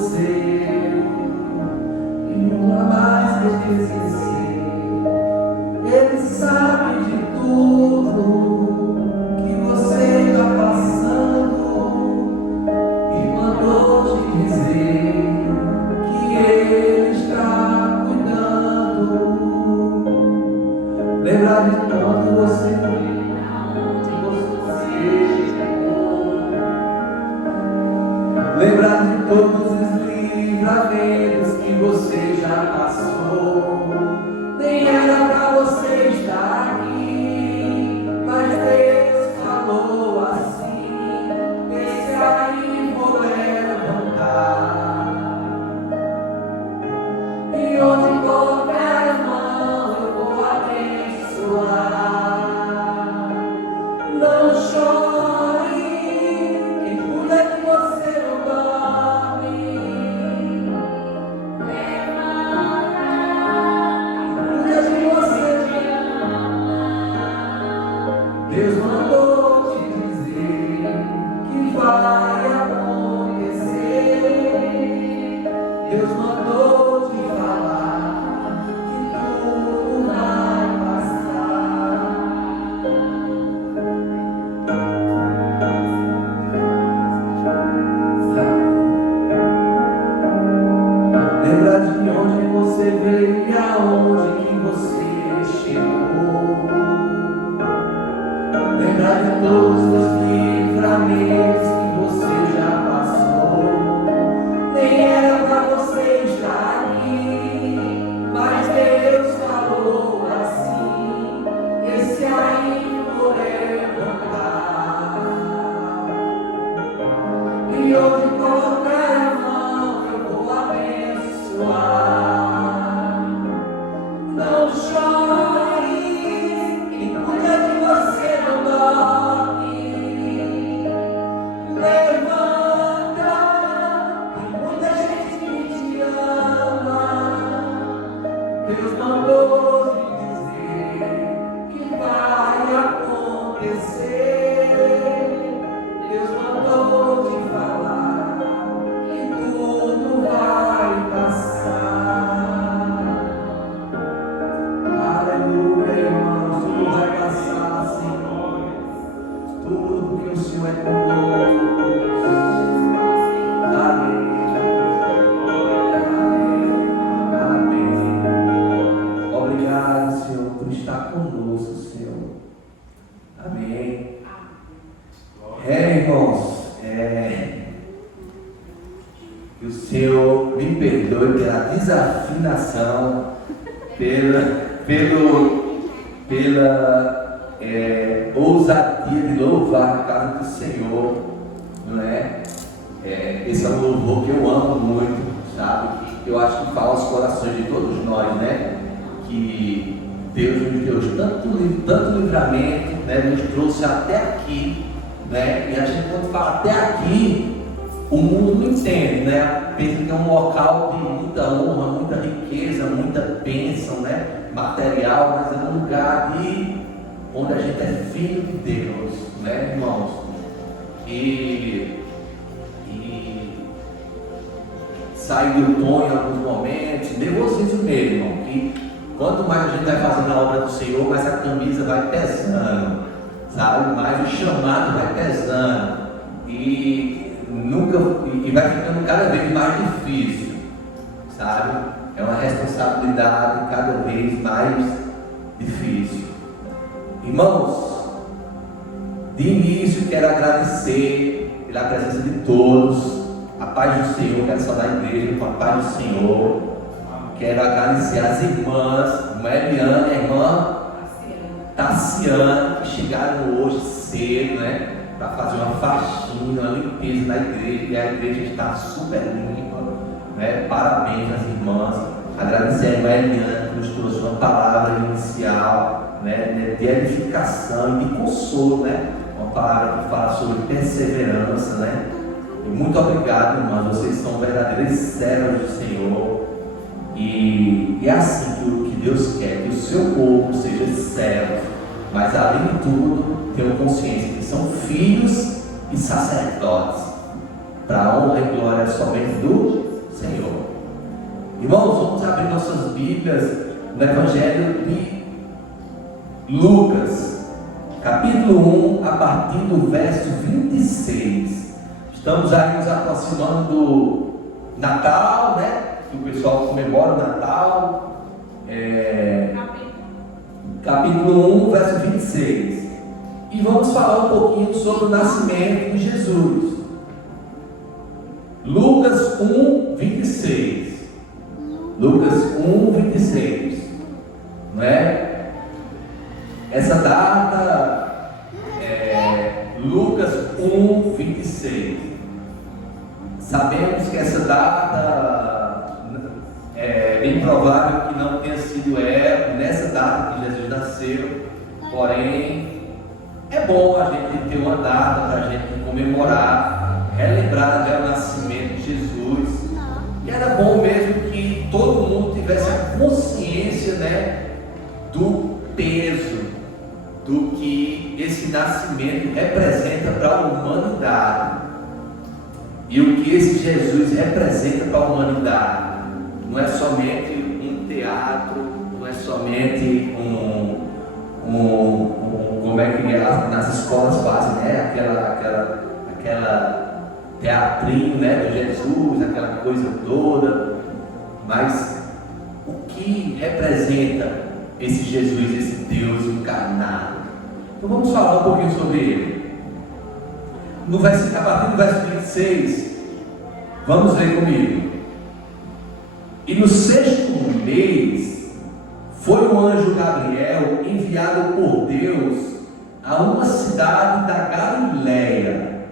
você e nunca mais me esquecer. Ele sabe de tudo que você está passando e mandou te dizer que Ele está cuidando. Lembrar de quando você lembrar de todos os livramentos que você já passou. Nem era pra você estar aqui, mas Deus falou assim: esse aí vou levantar. E onde colocar a mão eu vou abençoar. Não chore, quem cuida de você não dorme. Cuida de você te ama. Deus mandou te dizer que vai acontecer. Deus mandou te falar que tudo vai passar. Lembrar de onde você veio e aonde que você chegou. Lembrar de todos os livramentos que você já passou. Nem era pra você estar aqui, mas Deus falou assim: esse aí vou levantar. E onde colocar a mão eu vou abençoar. Não chore, quem cuida de você não dorme. Levanta, tem muita gente que te ama. Deus mandou te dizer que vai acontecer. Deus mandou te falar que tudo vai passar. Aleluia, irmãos, tudo vai passar, Senhor. Tudo porque o Senhor é conosco. Amém. Amém. Obrigado, Senhor, por estar conosco, Senhor. Amém. Irmãos, que o Senhor me perdoe pela desafinação, pela ousadia de louvar a casa do Senhor, não é? Esse é um louvor que eu amo muito, sabe? Eu acho que fala aos corações de todos nós, né? Que Deus nos deu tanto livramento, né? Nos trouxe até aqui, né? E a gente, quando fala até aqui, o mundo não entende, né? Pensa que é um local de muita honra, muita riqueza, muita bênção, né? Material, mas é um lugar onde a gente é filho de Deus, né, irmãos? E sai do tom em alguns momentos, nervosismo mesmo, irmão, que quanto mais a gente vai fazendo a obra do Senhor, mais a camisa vai pesando, sabe? Mais o chamado vai pesando e vai ficando cada vez mais difícil, sabe? É uma responsabilidade cada vez mais difícil. Irmãos, de início quero agradecer pela presença de todos. A paz do Senhor, quero saudar a igreja com a paz do Senhor. Quero agradecer as irmãs, irmã Eliana e a irmã Tassiana, que chegaram hoje cedo, né? Para fazer uma faxina, uma limpeza na igreja, e a igreja está super limpa, né? Parabéns às irmãs. Agradecer a irmã Eliana, que nos trouxe uma palavra inicial, né? De edificação e de consolo, né? Uma palavra que fala sobre perseverança, né? E muito obrigado, irmãs, vocês são verdadeiras servas do Senhor. E é assim que Deus quer, que o seu povo seja servo, mas além de tudo, tenham consciência que são filhos e sacerdotes, para a honra e glória somente do Senhor. Irmãos, vamos abrir nossas Bíblias no Evangelho de Lucas, capítulo 1, a partir do verso 26. Estamos aí nos aproximando do Natal, né? Que o pessoal comemora o Natal. Capítulo 1, verso 26. E vamos falar um pouquinho sobre o nascimento de Jesus. Lucas 1, 26. Lucas 1, 26. Não é? Essa data Lucas 1, 26. Sabemos que essa data é bem provável que não tenha sido nessa data que Jesus nasceu, porém é bom a gente ter uma data para a gente comemorar, relembrar, né, o nascimento de Jesus. E era bom mesmo que todo mundo tivesse a consciência, né, do peso do que esse nascimento representa para a humanidade. E o que esse Jesus representa para a humanidade. Não é somente um teatro, não é somente como é que nas escolas fazem, né? Aquela teatrinho, né, de Jesus, aquela coisa toda. Mas o que representa esse Jesus, esse Deus encarnado? Então vamos falar um pouquinho sobre ele. A partir do verso 26, vamos ler comigo. E no 6º mês, foi o anjo Gabriel enviado por Deus a uma cidade da Galileia,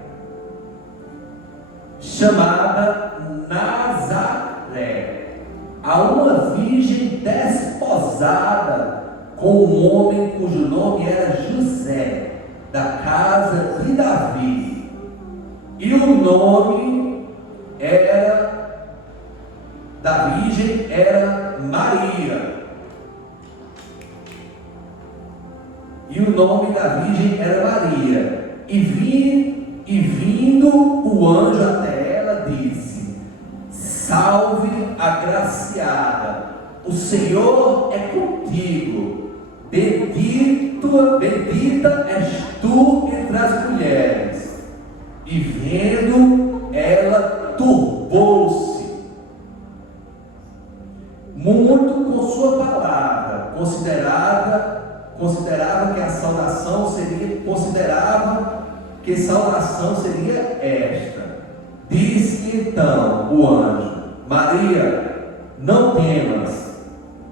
chamada Nazaré, a uma virgem desposada com um homem cujo nome era José, da casa de Davi, e o nome da virgem era Maria. E o nome da virgem era Maria. E vindo o anjo até ela, disse: Salve, agraciada, o Senhor é contigo, bendita és tu entre as mulheres. E vendo, ela turbou-se muito com sua palavra, considerava que saudação seria esta. Disse então o anjo: Maria, não temas,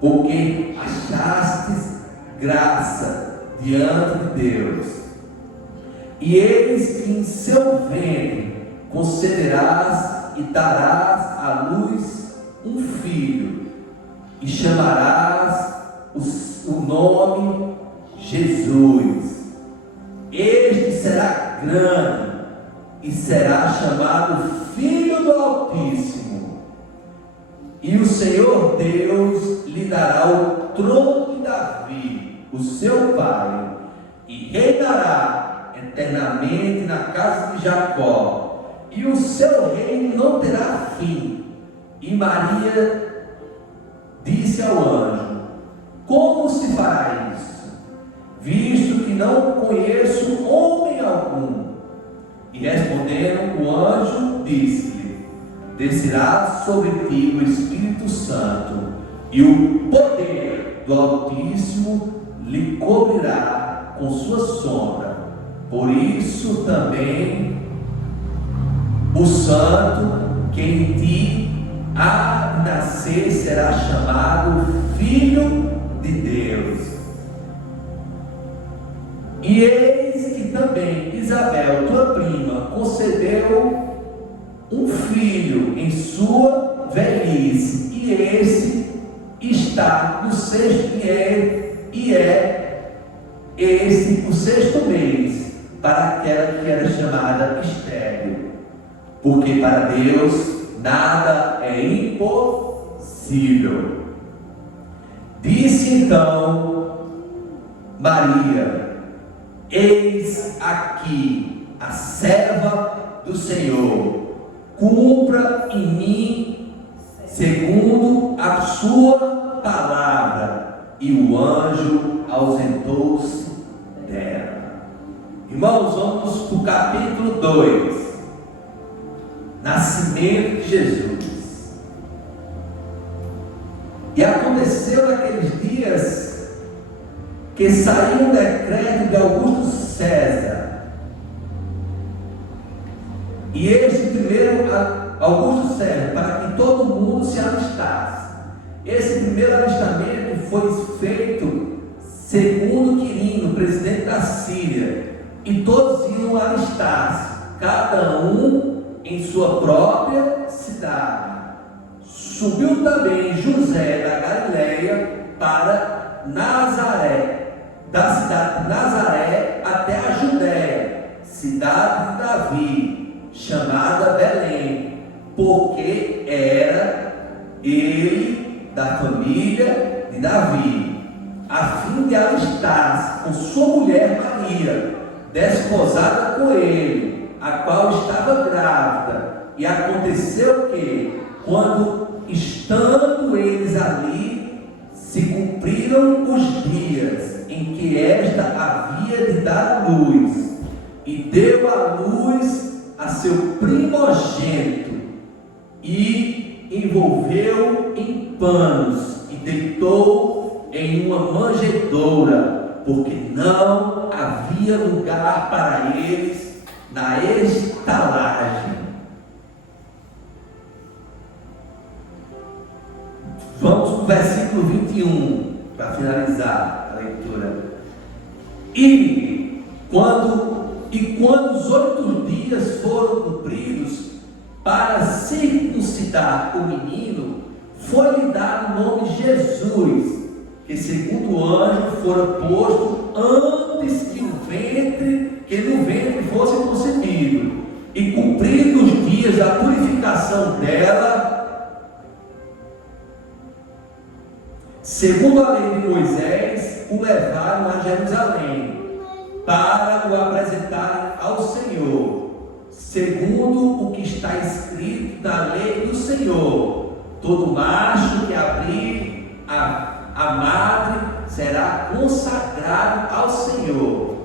porque achastes graça diante de Deus. E eis que em seu ventre conceberás e darás à luz um filho, e chamarás o nome Jesus. Este será grande e será chamado Filho do Altíssimo. E o Senhor Deus lhe dará o trono de Davi, o seu pai, e reinará eternamente na casa de Jacó, e o seu reino não terá fim. E Maria disse ao anjo: Como se fará isso, visto que não conheço homem algum? E respondendo o anjo, disse-lhe: Descerá sobre ti o Espírito Santo, e o poder do Altíssimo lhe cobrirá com sua sombra. Por isso também o santo que em ti há de nascer será chamado Filho de Deus. E eis que também Isabel, tua prima, concebeu um filho em sua velhice, e esse está no 6º, e é esse o 6º mês para aquela que era chamada estéril, porque para Deus nada é impossível. Disse então Maria: Eis aqui a serva do Senhor, cumpra em mim segundo a sua palavra, e o anjo ausentou-se dela. Irmãos, vamos para o capítulo 2, nascimento de Jesus. E aconteceu naqueles dias que saiu um decreto de Augusto César, e este primeiro Augusto César, para que todo mundo se alistasse. Esse primeiro alistamento foi feito segundo Quirino, presidente da Síria, e todos iam alistar-se, cada um em sua própria cidade. Subiu também José da Galileia para Nazaré, da cidade de Nazaré até a Judéia, cidade de Davi, chamada Belém, porque era ele da família de Davi, a fim de alistar-se com sua mulher Maria, desposada com ele, a qual estava grávida. E aconteceu que, quando estando eles ali, se cumpriram os dias em que esta havia de dar à luz, e deu à luz a seu primogênito, e envolveu em panos, e deitou em uma manjedoura, porque não havia lugar para eles na estalagem. Vamos para o versículo 21, para finalizar a leitura. E quando os 8 dias foram cumpridos para circuncidar o menino, foi-lhe dado o nome Jesus, que segundo o anjo fora posto antes que no ventre fosse concebido. E cumpridos os dias da purificação dela, segundo a lei de Moisés, o levaram a Jerusalém, para o apresentarem ao Senhor, segundo o que está escrito na lei do Senhor: todo macho que abrir a madre será consagrado ao Senhor.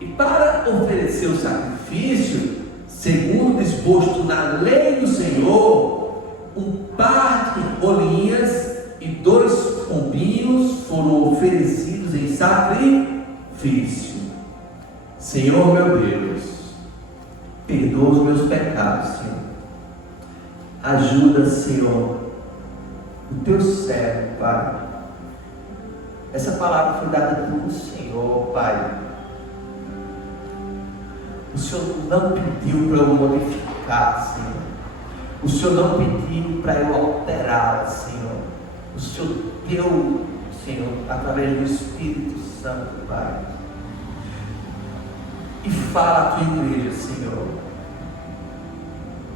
E para oferecer o sacrifício, segundo disposto na lei do Senhor, um par de rolinhas e 2 pombinhos foram oferecidos em sacrifício. Senhor meu Deus, perdoa os meus pecados, Senhor. Ajuda, Senhor, o teu servo, Pai. Essa palavra foi dada pelo Senhor, Pai. O Senhor não pediu para eu modificar, Senhor. O Senhor não pediu para eu alterar, Senhor. O Senhor deu, Senhor, através do Espírito Santo, Pai. E fala à tua igreja, Senhor.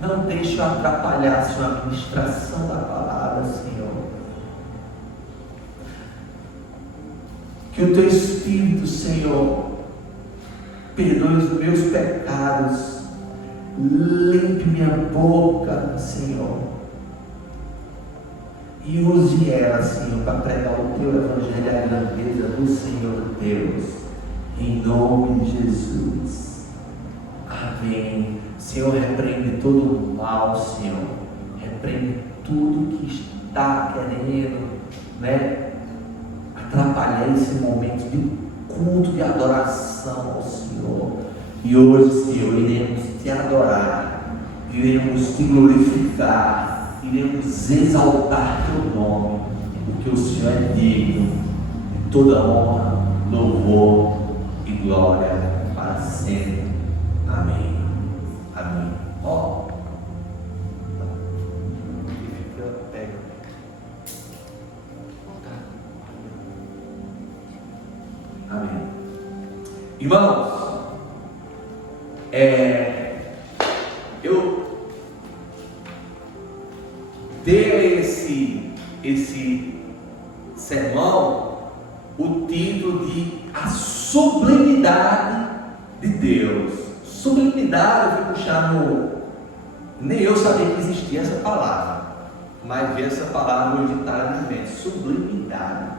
Não deixe eu atrapalhar, Senhor, a ministração da palavra, Senhor. Que o teu Espírito, Senhor, perdoe os meus pecados, limpe minha boca, Senhor, e use ela, Senhor, para pregar o teu evangelho, a grandeza do Senhor Deus, em nome de Jesus. Amém. Senhor, repreende todo o mal, Senhor, repreende tudo que está querendo, atrapalhar esse momento de culto, de adoração ao Senhor. E hoje, Senhor, iremos te adorar, iremos te glorificar, iremos exaltar teu nome, porque o Senhor é digno de toda honra, louvor e glória para sempre. Amém. Amém. Ó. Pega. Amém. Irmãos, eu dei esse sermão o título de A Sublimidade de Deus. Sublimidade, eu fui puxar nem eu sabia que existia essa palavra. mas ver essa palavra hoje está na minha mente, sublimidade.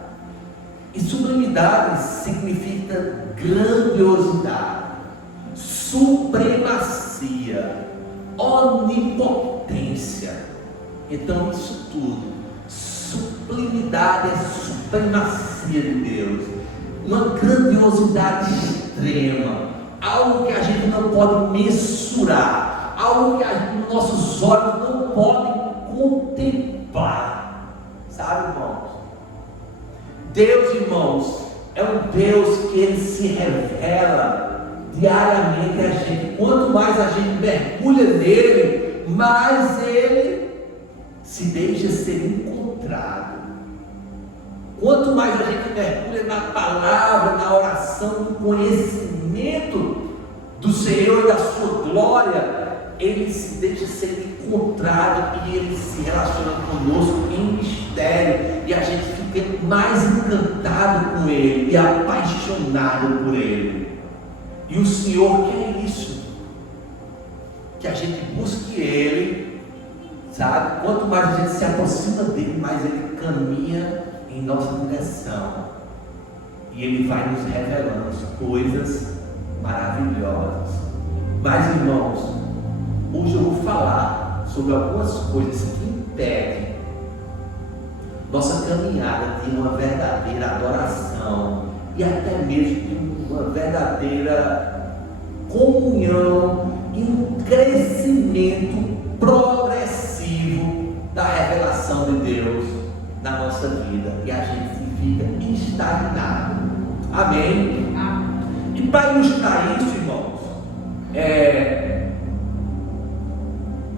E sublimidade significa grandiosidade, supremacia, onipotência. Então isso tudo, sublimidade é supremacia de Deus, uma grandiosidade extrema, algo que a gente não pode mensurar, algo que nossos olhos não podem contemplar, sabe, irmãos? Deus, irmãos, é um Deus que Ele se revela diariamente a gente. Quanto mais a gente mergulha nele, mais Ele se deixa ser encontrado. Quanto mais a gente mergulha na palavra, na oração, no conhecimento do Senhor e da sua glória, Ele se deixa ser encontrado e Ele se relaciona conosco em mistério, e a gente fica mais encantado com Ele e apaixonado por Ele. E o Senhor quer isso, que a gente busque Ele, sabe? Quanto mais a gente se aproxima dele, mais Ele caminha em nossa direção, e Ele vai nos revelando as coisas maravilhosas. Mas, irmãos, hoje eu vou falar sobre algumas coisas que impedem nossa caminhada de uma verdadeira adoração e até mesmo de uma verdadeira comunhão e um crescimento progressivo da revelação de Deus na nossa vida, e a gente fica estagnado. Amém? E para ilustrar isso, irmãos,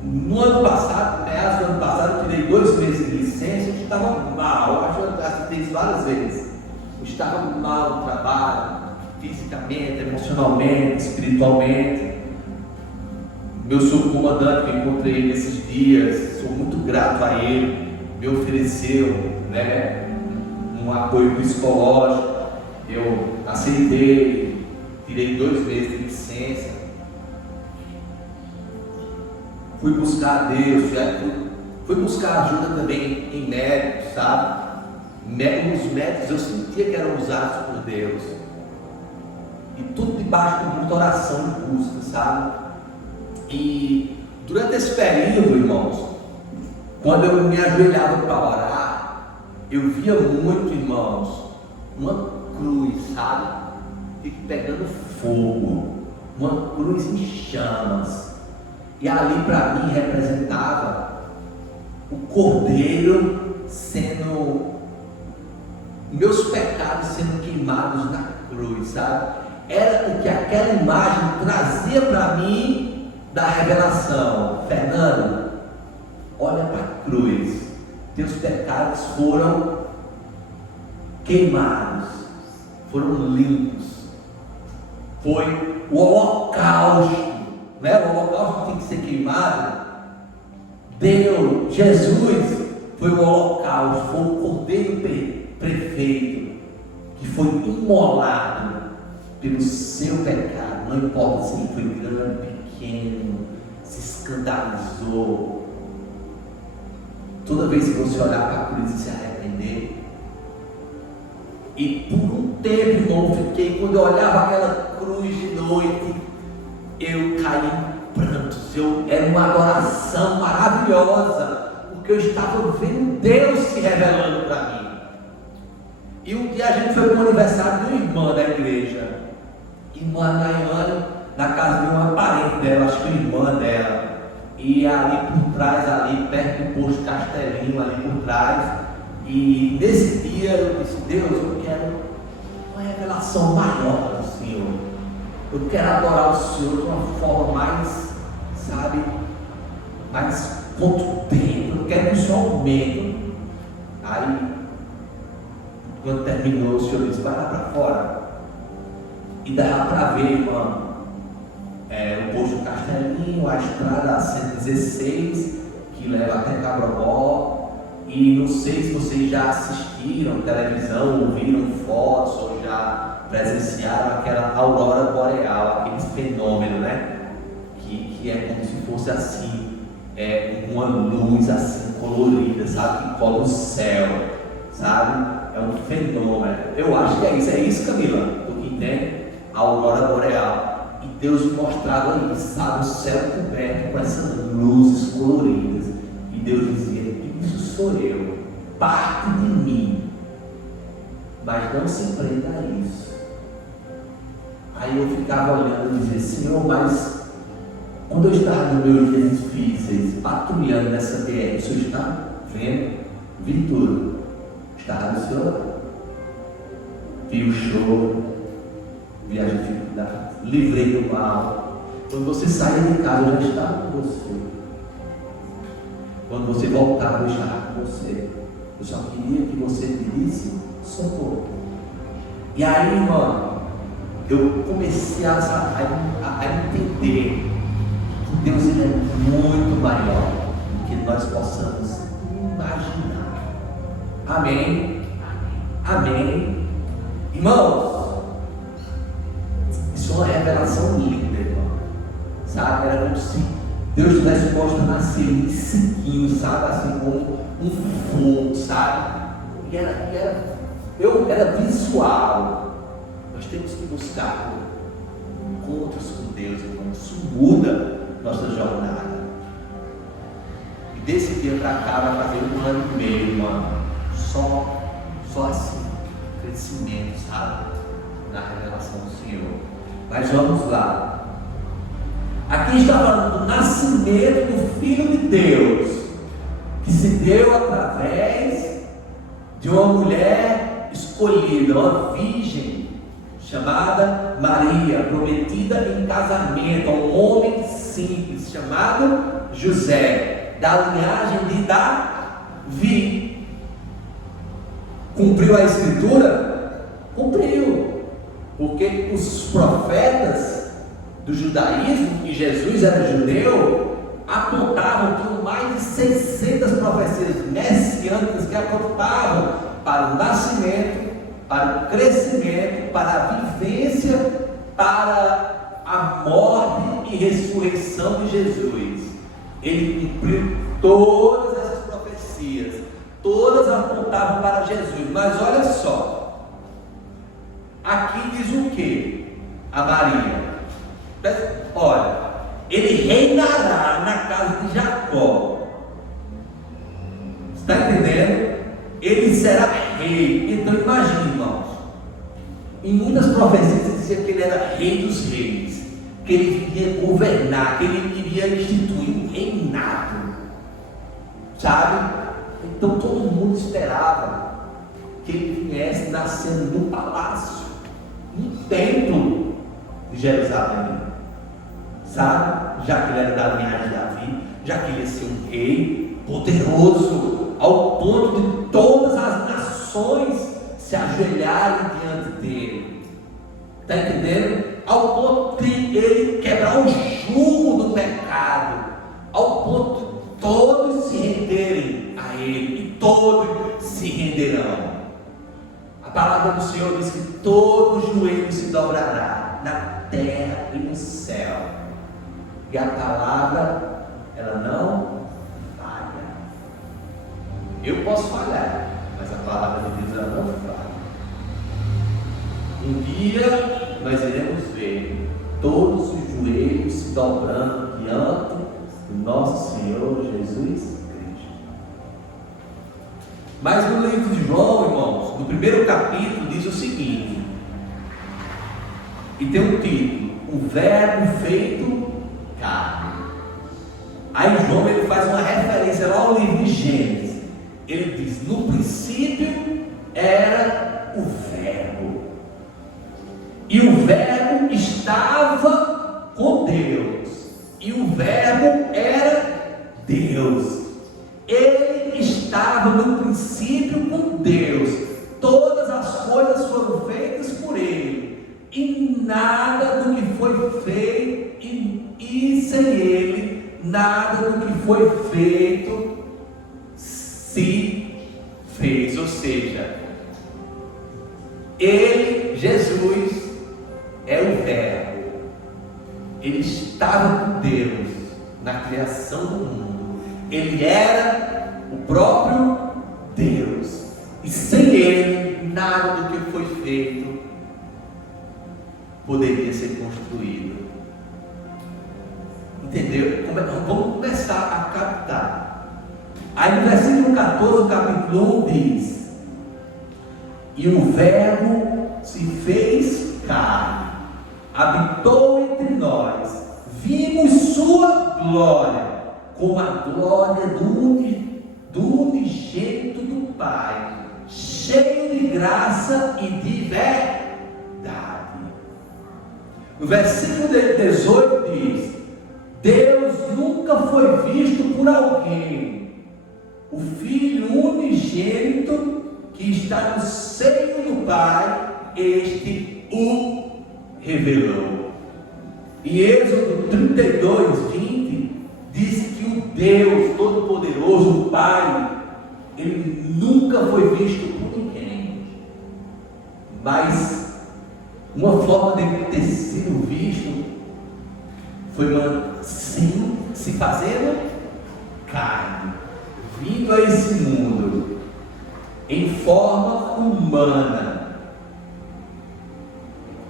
no ano passado, meados do ano passado, eu tirei 2 meses de licença. Eu estava mal, eu acho que eu citei isso várias vezes. Eu estava mal no trabalho, fisicamente, emocionalmente, espiritualmente. Meu subcomandante que eu encontrei nesses dias, sou muito grato a ele, me ofereceu, um apoio psicológico. Eu aceitei, tirei 2 meses de licença. Fui buscar a Deus, fui buscar ajuda também em médicos, sabe? Os médicos eu sentia que eram usados por Deus, e tudo debaixo de muita oração e busca, sabe? E durante esse período, irmãos, quando eu me ajoelhava para orar, eu via muito, irmãos, uma cruz, sabe? Pegando fogo, uma cruz em chamas. E ali para mim representava o Cordeiro sendo, meus pecados sendo queimados na cruz, sabe? Era o que aquela imagem trazia para mim da revelação. Fernando, olha para a cruz, teus pecados foram queimados, foram limpos. Foi o holocausto. O holocausto tem que ser queimado. Deus, Jesus, foi o holocausto, foi o Cordeiro perfeito, que foi imolado pelo seu pecado. Não importa se ele foi grande, pequeno, se escandalizou. Toda vez que você olhar para a cruz e se arrepender, e por um tempo, irmão, fiquei, quando eu olhava aquela cruz de noite, eu caí em prantos. Era uma adoração maravilhosa, porque eu estava vendo Deus se revelando para mim. E um dia a gente foi para o aniversário de uma irmã da igreja, irmã Nayane, na casa de uma parente dela, acho que irmã dela, e ali por trás, ali perto do posto Castelinho, ali por trás. E nesse dia eu disse: Deus, eu quero uma revelação maior do Senhor. Eu quero adorar o Senhor de uma forma mais, sabe, mais contundente. Eu quero que o Senhor aumente. Aí, quando terminou, o Senhor disse: vai lá para fora. E dava para ver, irmão, o posto Castelinho, a estrada 116, que leva até Cabrobó. E não sei se vocês já assistiram televisão, ouviram fotos, ou já presenciaram aquela aurora boreal, aquele fenômeno, que é como se fosse assim, uma luz assim colorida, sabe, que cola o céu, sabe? É um fenômeno. Eu acho que é isso, Camila, do que tem a aurora boreal. E Deus me mostrava isso, sabe? O céu coberto com essas luzes coloridas. E Deus dizia: isso sou eu, parte de mim. Mas não se prenda a isso. Aí eu ficava olhando e dizia: Senhor, mas quando eu estava nos meus dias difíceis, patrulhando nessa BR, o Senhor está vendo? Vi tudo. Estava do seu lado. Vi o choro, vi as dificuldades, livrei do mal. Quando você saía de casa, eu já estava com você. Quando você voltava, eu estava com você. Eu só queria que você pedisse socorro. E aí, irmão, eu comecei a entender que Deus ele é muito maior do que nós possamos imaginar. Amém? Amém? Irmãos, isso é uma revelação linda, irmão. Sabe? Era como se Deus tivesse mostrado nascer em sequinho, sabe? Assim como um fogo, sabe? E era visual. Nós temos que buscar encontros com Deus, irmão. Isso muda nossa jornada. E desse dia para cá vai fazer 1 ano e meio, irmão. Só assim, crescimento, sabe? Na revelação do Senhor. Mas vamos lá. Aqui está falando do nascimento do Filho de Deus, que se deu através de uma mulher escolhida, uma virgem, chamada Maria, prometida em casamento a um homem simples, chamado José, da linhagem de Davi. Cumpriu a Escritura? Cumpriu, porque os profetas do judaísmo, que Jesus era judeu, apontavam que mais de 600 profecias messiânicas que apontavam para o nascimento, para o crescimento, para a vivência, para a morte e ressurreição de Jesus. Ele cumpriu todas essas profecias, todas apontavam para Jesus. Mas olha só, aqui diz o que? A Maria, olha, ele reinará na casa de Jacó. Está entendendo? Ele será rei. Então imagine, irmãos, em muitas profecias dizia que ele era rei dos reis, que ele iria governar, que ele iria instituir um reinado, sabe? Então todo mundo esperava que ele viesse nascendo no palácio, no templo de Jerusalém, sabe? Já que ele era da linhagem de Davi, já que ele ia ser um rei poderoso, ao ponto de todas as nações se ajoelharem diante dele. Está entendendo? Ao ponto de ele quebrar o jugo do pecado, ao ponto de todos se renderem a ele, e todos se renderão. A palavra do Senhor diz que todo joelho se dobrará na terra e no céu. E a palavra, ela não falha. Eu posso falhar, mas a palavra de Deus, ela não falha. Um dia nós iremos ver todos os joelhos se dobrando diante do nosso Senhor Jesus Cristo. Mas no livro de João, irmãos, no primeiro capítulo diz o seguinte, e tem um título: o verbo feito carne. Aí João ele faz uma referência lá ao livro de Gênesis. Ele diz: no princípio era o verbo, e o verbo estava com Deus, e o verbo era Deus. Ele estava no princípio com Deus. Todas as coisas foram feitas por ele, e nada do que foi feito, e sem ele, nada do que foi feito se fez. Ou seja, ele, Jesus, é o verbo. Ele estava com Deus na criação do mundo. Ele era o próprio Deus. E sem Ele, nada do que foi feito poderia ser construído. Entendeu? Vamos começar a captar. Aí no versículo 14, capítulo 1 diz: e o Verbo se fez carne, habitou entre nós, vimos sua glória, como a glória do unigênito do Pai, cheio de graça e de verdade. No versículo 18 diz: Deus nunca foi visto por alguém, o Filho unigênito que está no seio do Pai, este o revelou. E Êxodo 32, 20 diz que o Deus Todo-Poderoso, o Pai, Ele nunca foi visto por ninguém, mas uma forma de ter sido visto foi se fazendo carne, vindo a esse mundo em forma humana.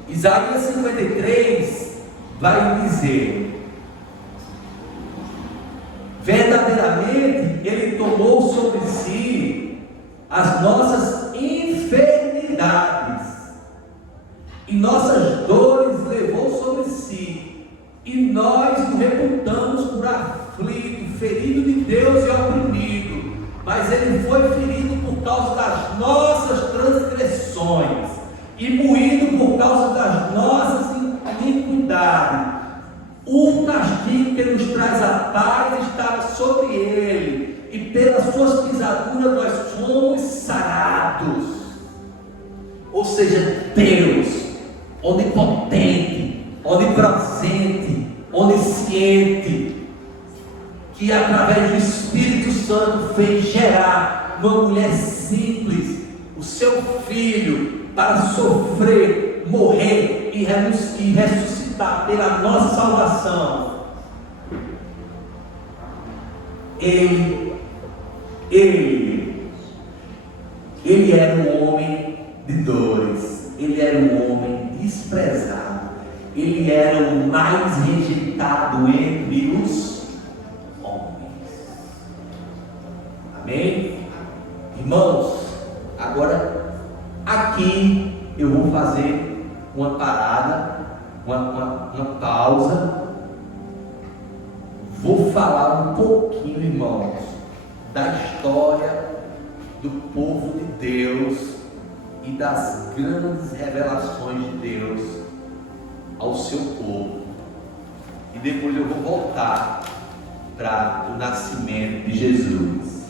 Isaías 53 vai dizer: verdadeiramente Ele tomou sobre si as nossas enfermidades e nossas dores levou sobre si, e nós o reputamos por aflito, ferido de Deus e oprimido, mas Ele foi ferido por causa das nossas transgressões e moído por causa das nossas iniquidades. O castigo que nos traz a paz estava sobre Ele, e pelas suas pisaduras nós fomos sarados. Ou seja, Deus onipotente, onipresente, onisciente, que através do Espírito Santo fez gerar uma mulher simples, o seu filho, para sofrer, morrer e ressuscitar pela nossa salvação. Ele era um homem de dores, ele era um homem desprezado, ele era o mais rejeitado entre os homens. Amém? Irmãos, agora aqui eu vou fazer uma parada, uma pausa. Vou falar um pouquinho, irmãos, da história do povo de Deus e das grandes revelações de Deus ao seu povo. E depois eu vou voltar para o nascimento de Jesus.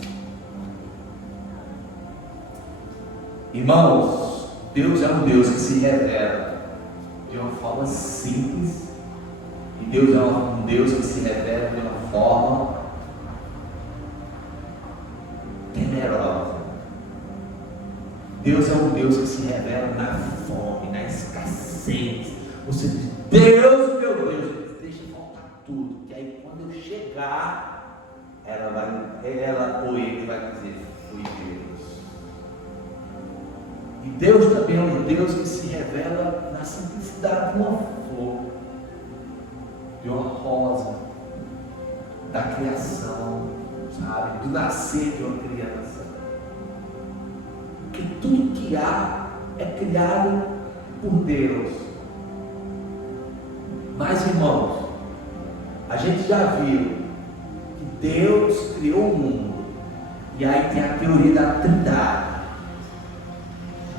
Irmãos, Deus é um Deus que se revela de uma forma simples, e Deus é um Deus que se revela de uma forma temerosa. Deus é um Deus que se revela na fome, na escassez. Você diz: Deus, meu Deus, deixa faltar tudo, que aí quando eu chegar, ela ou ele vai dizer: fui Deus. E Deus também é um Deus que se revela na simplicidade de uma flor, de uma rosa, da criação, sabe? Do nascer de uma criança. Que tudo que há é criado por Deus. Mas, irmãos, a gente já viu que Deus criou o mundo, e aí tem a teoria da Trindade.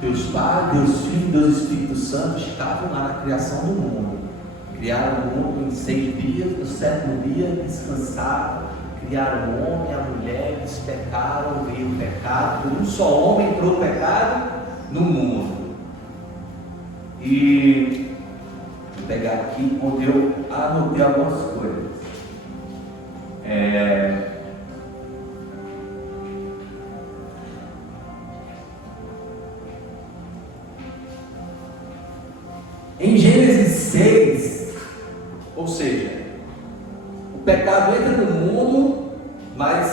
Deus Pai, Deus Filho, Deus Espírito Santo estavam lá na criação do mundo. Criaram o mundo em 6 dias, no 7º dia descansaram. Criaram o homem e a mulher, eles pecaram, veio o pecado. Por um só homem entrou o pecado no mundo. E vou pegar aqui onde eu anotei algumas coisas. Em Gênesis 6, ou seja, o pecado entra no mundo, mas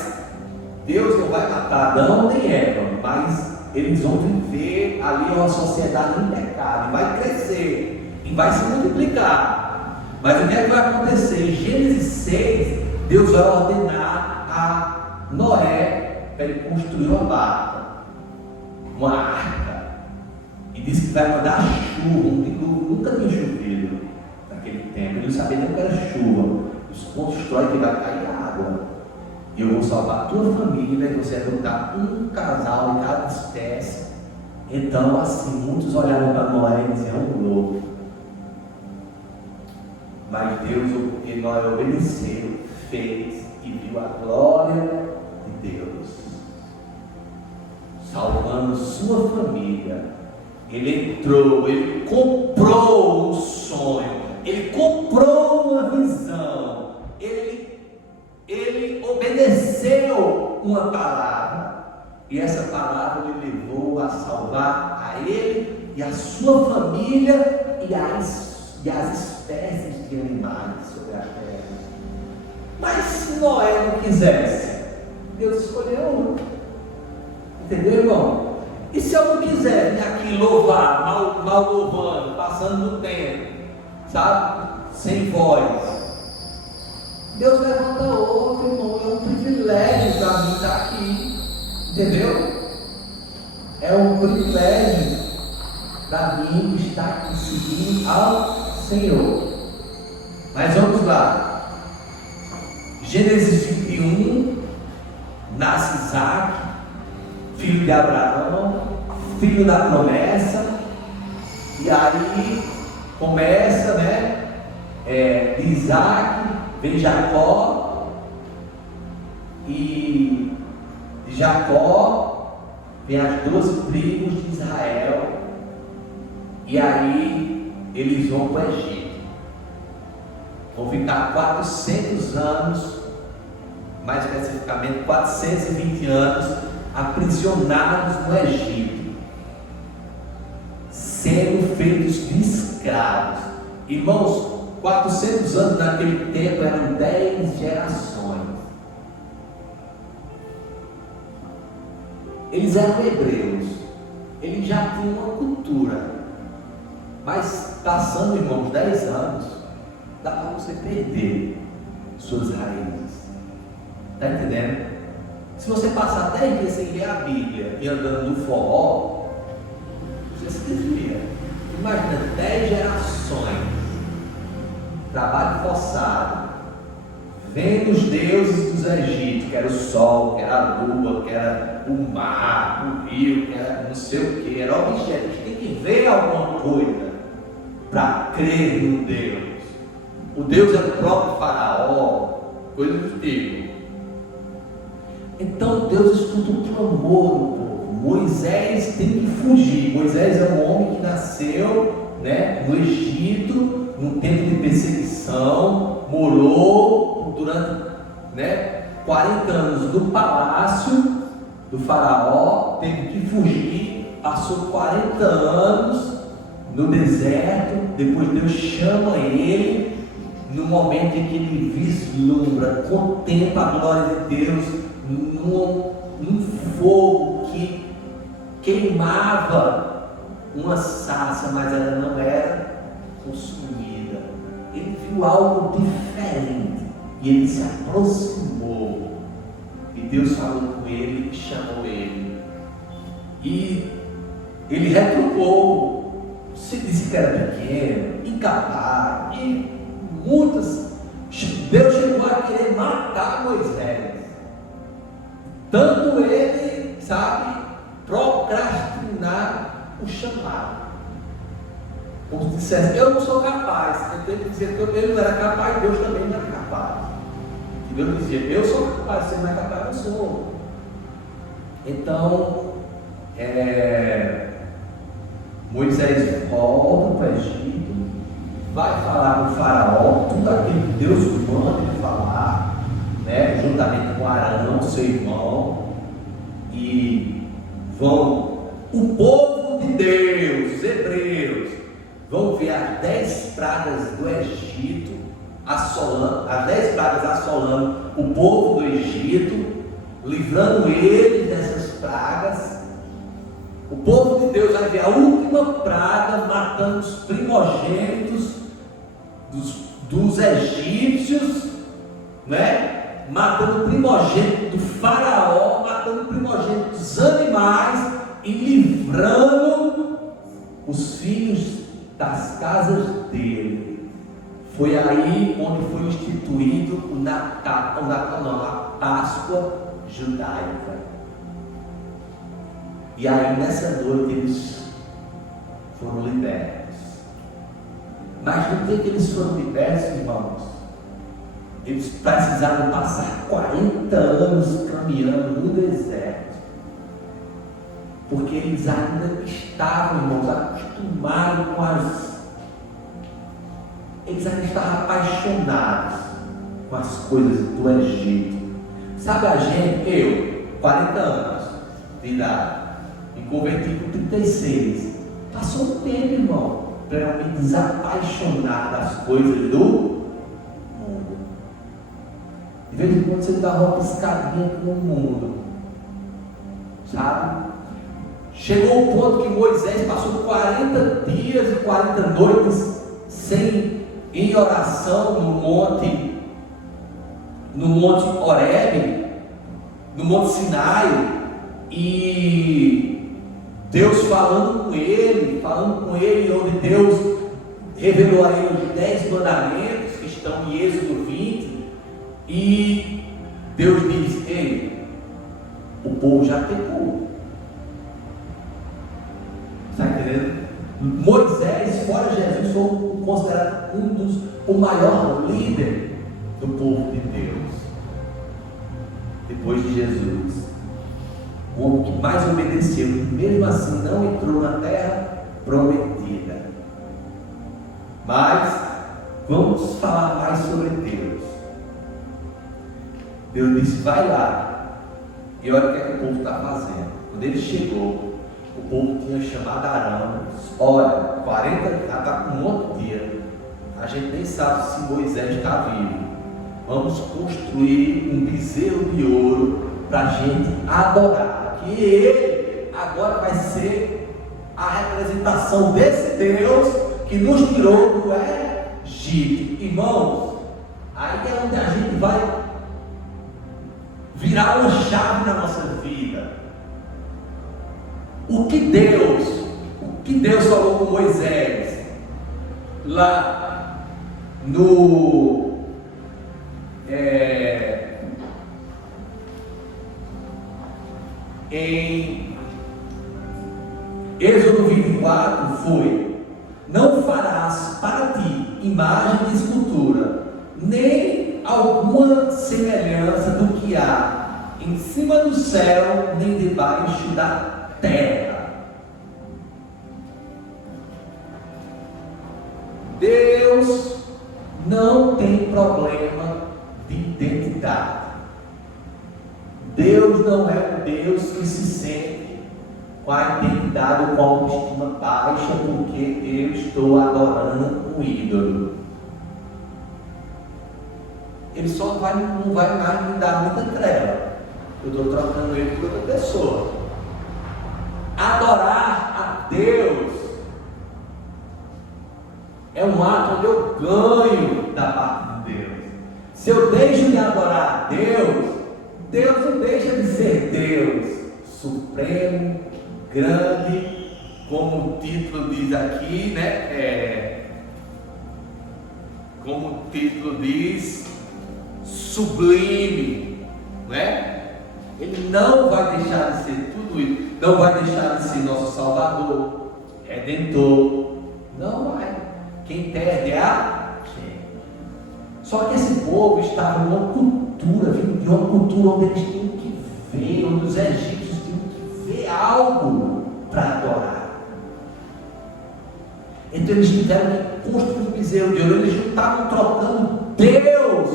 para Adão nem Eva, mas eles vão viver ali uma sociedade impecável, vai crescer e vai se multiplicar. Mas o que é que vai acontecer? Em Gênesis 6, Deus vai ordenar a Noé para ele construir uma barca, uma arca, e diz que vai mandar chuva. Nunca tinha chovido naquele tempo, ele não sabia nem o que era chuva. Eles constroem que vai cair água. E eu vou salvar a tua família, e você vai botar um casal em cada espécie. Então, assim, muitos olhavam para Noé e diziam: louco. Mas Deus, e Noé obedeceu, fez e viu a glória de Deus, salvando sua família. Ele entrou, ele comprou um sonho, ele comprou uma visão, ele obedeceu uma palavra, e essa palavra lhe levou a salvar a ele e a sua família e as espécies de animais sobre a terra. Mas se Noé não quisesse, Deus escolheu. Entendeu, irmão? E se eu não quiser vir aqui louvar, mal louvando, passando no tempo, sabe? Sem voz, Deus levanta outro, irmão. É um privilégio para mim estar aqui. Entendeu? É um privilégio para mim estar aqui seguindo ao Senhor. Mas vamos lá. Gênesis 21, nasce Isaac, filho de Abraão, filho da promessa. E aí começa, de Isaac vem Jacó, e de Jacó vem as 12 tribos de Israel, e aí eles vão para o Egito. Vão ficar 400 anos, mais especificamente 420 anos, aprisionados no Egito, sendo feitos de escravos. Irmãos, 400 anos naquele tempo eram 10 gerações. Eles eram hebreus, eles já tinham uma cultura, mas passando, irmãos, 10 anos, dá para você perder suas raízes. Está entendendo? Se você passar 10 dias sem ler a Bíblia e andando no forró, você se desvia. Imagina 10 gerações, trabalho forçado, vendo os deuses dos egípcios, que era o sol, que era a lua, que era o mar, o rio, que era não sei o que, era objeto. A gente tem que ver alguma coisa para crer no Deus. O Deus é o próprio faraó, coisa do tipo. Então Deus escuta o clamor do povo. Moisés tem que fugir. Moisés é um homem que nasceu, no Egito, num tempo de perseguição, morou durante 40 anos no palácio do faraó, teve que fugir, passou 40 anos no deserto. Depois Deus chama ele, no momento em que ele vislumbra, contempla a glória de Deus num fogo que queimava uma sarça, mas ela não era consumida. Ele viu algo diferente e ele se aproximou, e Deus falou com ele e chamou ele, e ele retrucou, se disse que era pequeno, incapaz, e Deus chegou a querer matar Moisés, tanto ele, procrastinar o chamado. Como se dissesse: eu não sou capaz. Eu tenho que dizer que ele não era capaz, Deus também não era capaz. E Deus dizia: eu sou capaz, você não é capaz, eu sou. Então, Moisés volta para o Egito, vai falar com o faraó, tudo aquilo que Deus manda ele falar, juntamente com Arão, seu irmão, e o povo de Deus, os hebreus, vão ver as 10 pragas do Egito assolando, as 10 pragas assolando o povo do Egito. livrando eles dessas pragas. O povo de Deus vai ver a última praga, matando os primogênitos dos egípcios, né? Matando o primogênito do faraó, matando o primogênito dos animais e livrando os filhos das casas dele. Foi aí onde foi instituído a Páscoa judaica. E aí nessa noite eles foram libertos. Mas no dia que eles foram libertos, irmãos, eles precisaram passar 40 anos caminhando no deserto, porque eles ainda estavam, irmãos, acostumados com eles ainda estavam apaixonados com as coisas do Egito. Sabe a gente, eu, 40 anos de idade, me converti com 36, passou um tempo, irmão, para eu me desapaixonar das coisas do mundo. De vez em quando você dá uma piscadinha com o mundo, sabe? Chegou o ponto que Moisés passou 40 dias e 40 noites em oração no monte Horebe, no monte Sinai, e Deus falando com ele, onde Deus revelou a ele os 10 mandamentos que estão em Êxodo 20, e Deus diz: ei, o povo já pecou. Está entendendo? Moisés, fora Jesus, foi considerado o maior líder do povo de Deus, depois de Jesus, o homem que mais obedeceu, e mesmo assim não entrou na terra prometida. Mas vamos falar mais sobre Deus. Deus disse: vai lá e olha o que é que o povo está fazendo. Quando ele chegou, o povo tinha chamado Arão. Olha, 40, já está com um outro dia, a gente nem sabe se Moisés está vivo. Vamos construir um bezerro de ouro para a gente adorar, que ele agora vai ser a representação desse Deus que nos tirou do Egito. Irmãos, aí é onde a gente vai virar uma chave na nossa vida. O que Deus falou com Moisés lá em Êxodo 24 foi: não farás para ti imagem de escultura, nem alguma semelhança do que há em cima do céu, nem debaixo da terra. Deus não tem problema de identidade. Deus não é um Deus que se sente com a identidade ou com a autoestima baixa porque eu estou adorando um ídolo. Ele só não vai mais me dar muita trela. Eu estou trocando ele por outra pessoa. Adorar a Deus é um ato onde eu ganho da parte de Deus. Se eu deixo de adorar a Deus, Deus não deixa de ser Deus supremo, grande, como o título diz aqui, né? Como o título diz, sublime, né? Ele não vai deixar de ser tudo isso, não vai deixar de ser nosso Salvador, Redentor, não vai. Quem perde é a gente. Só que esse povo estava numa cultura, vindo de uma cultura onde eles tinham que ver, onde os egípcios tinham que ver algo para adorar. Então eles tiveram que construir um bezerro de ouro. Eles não estavam trocando Deus,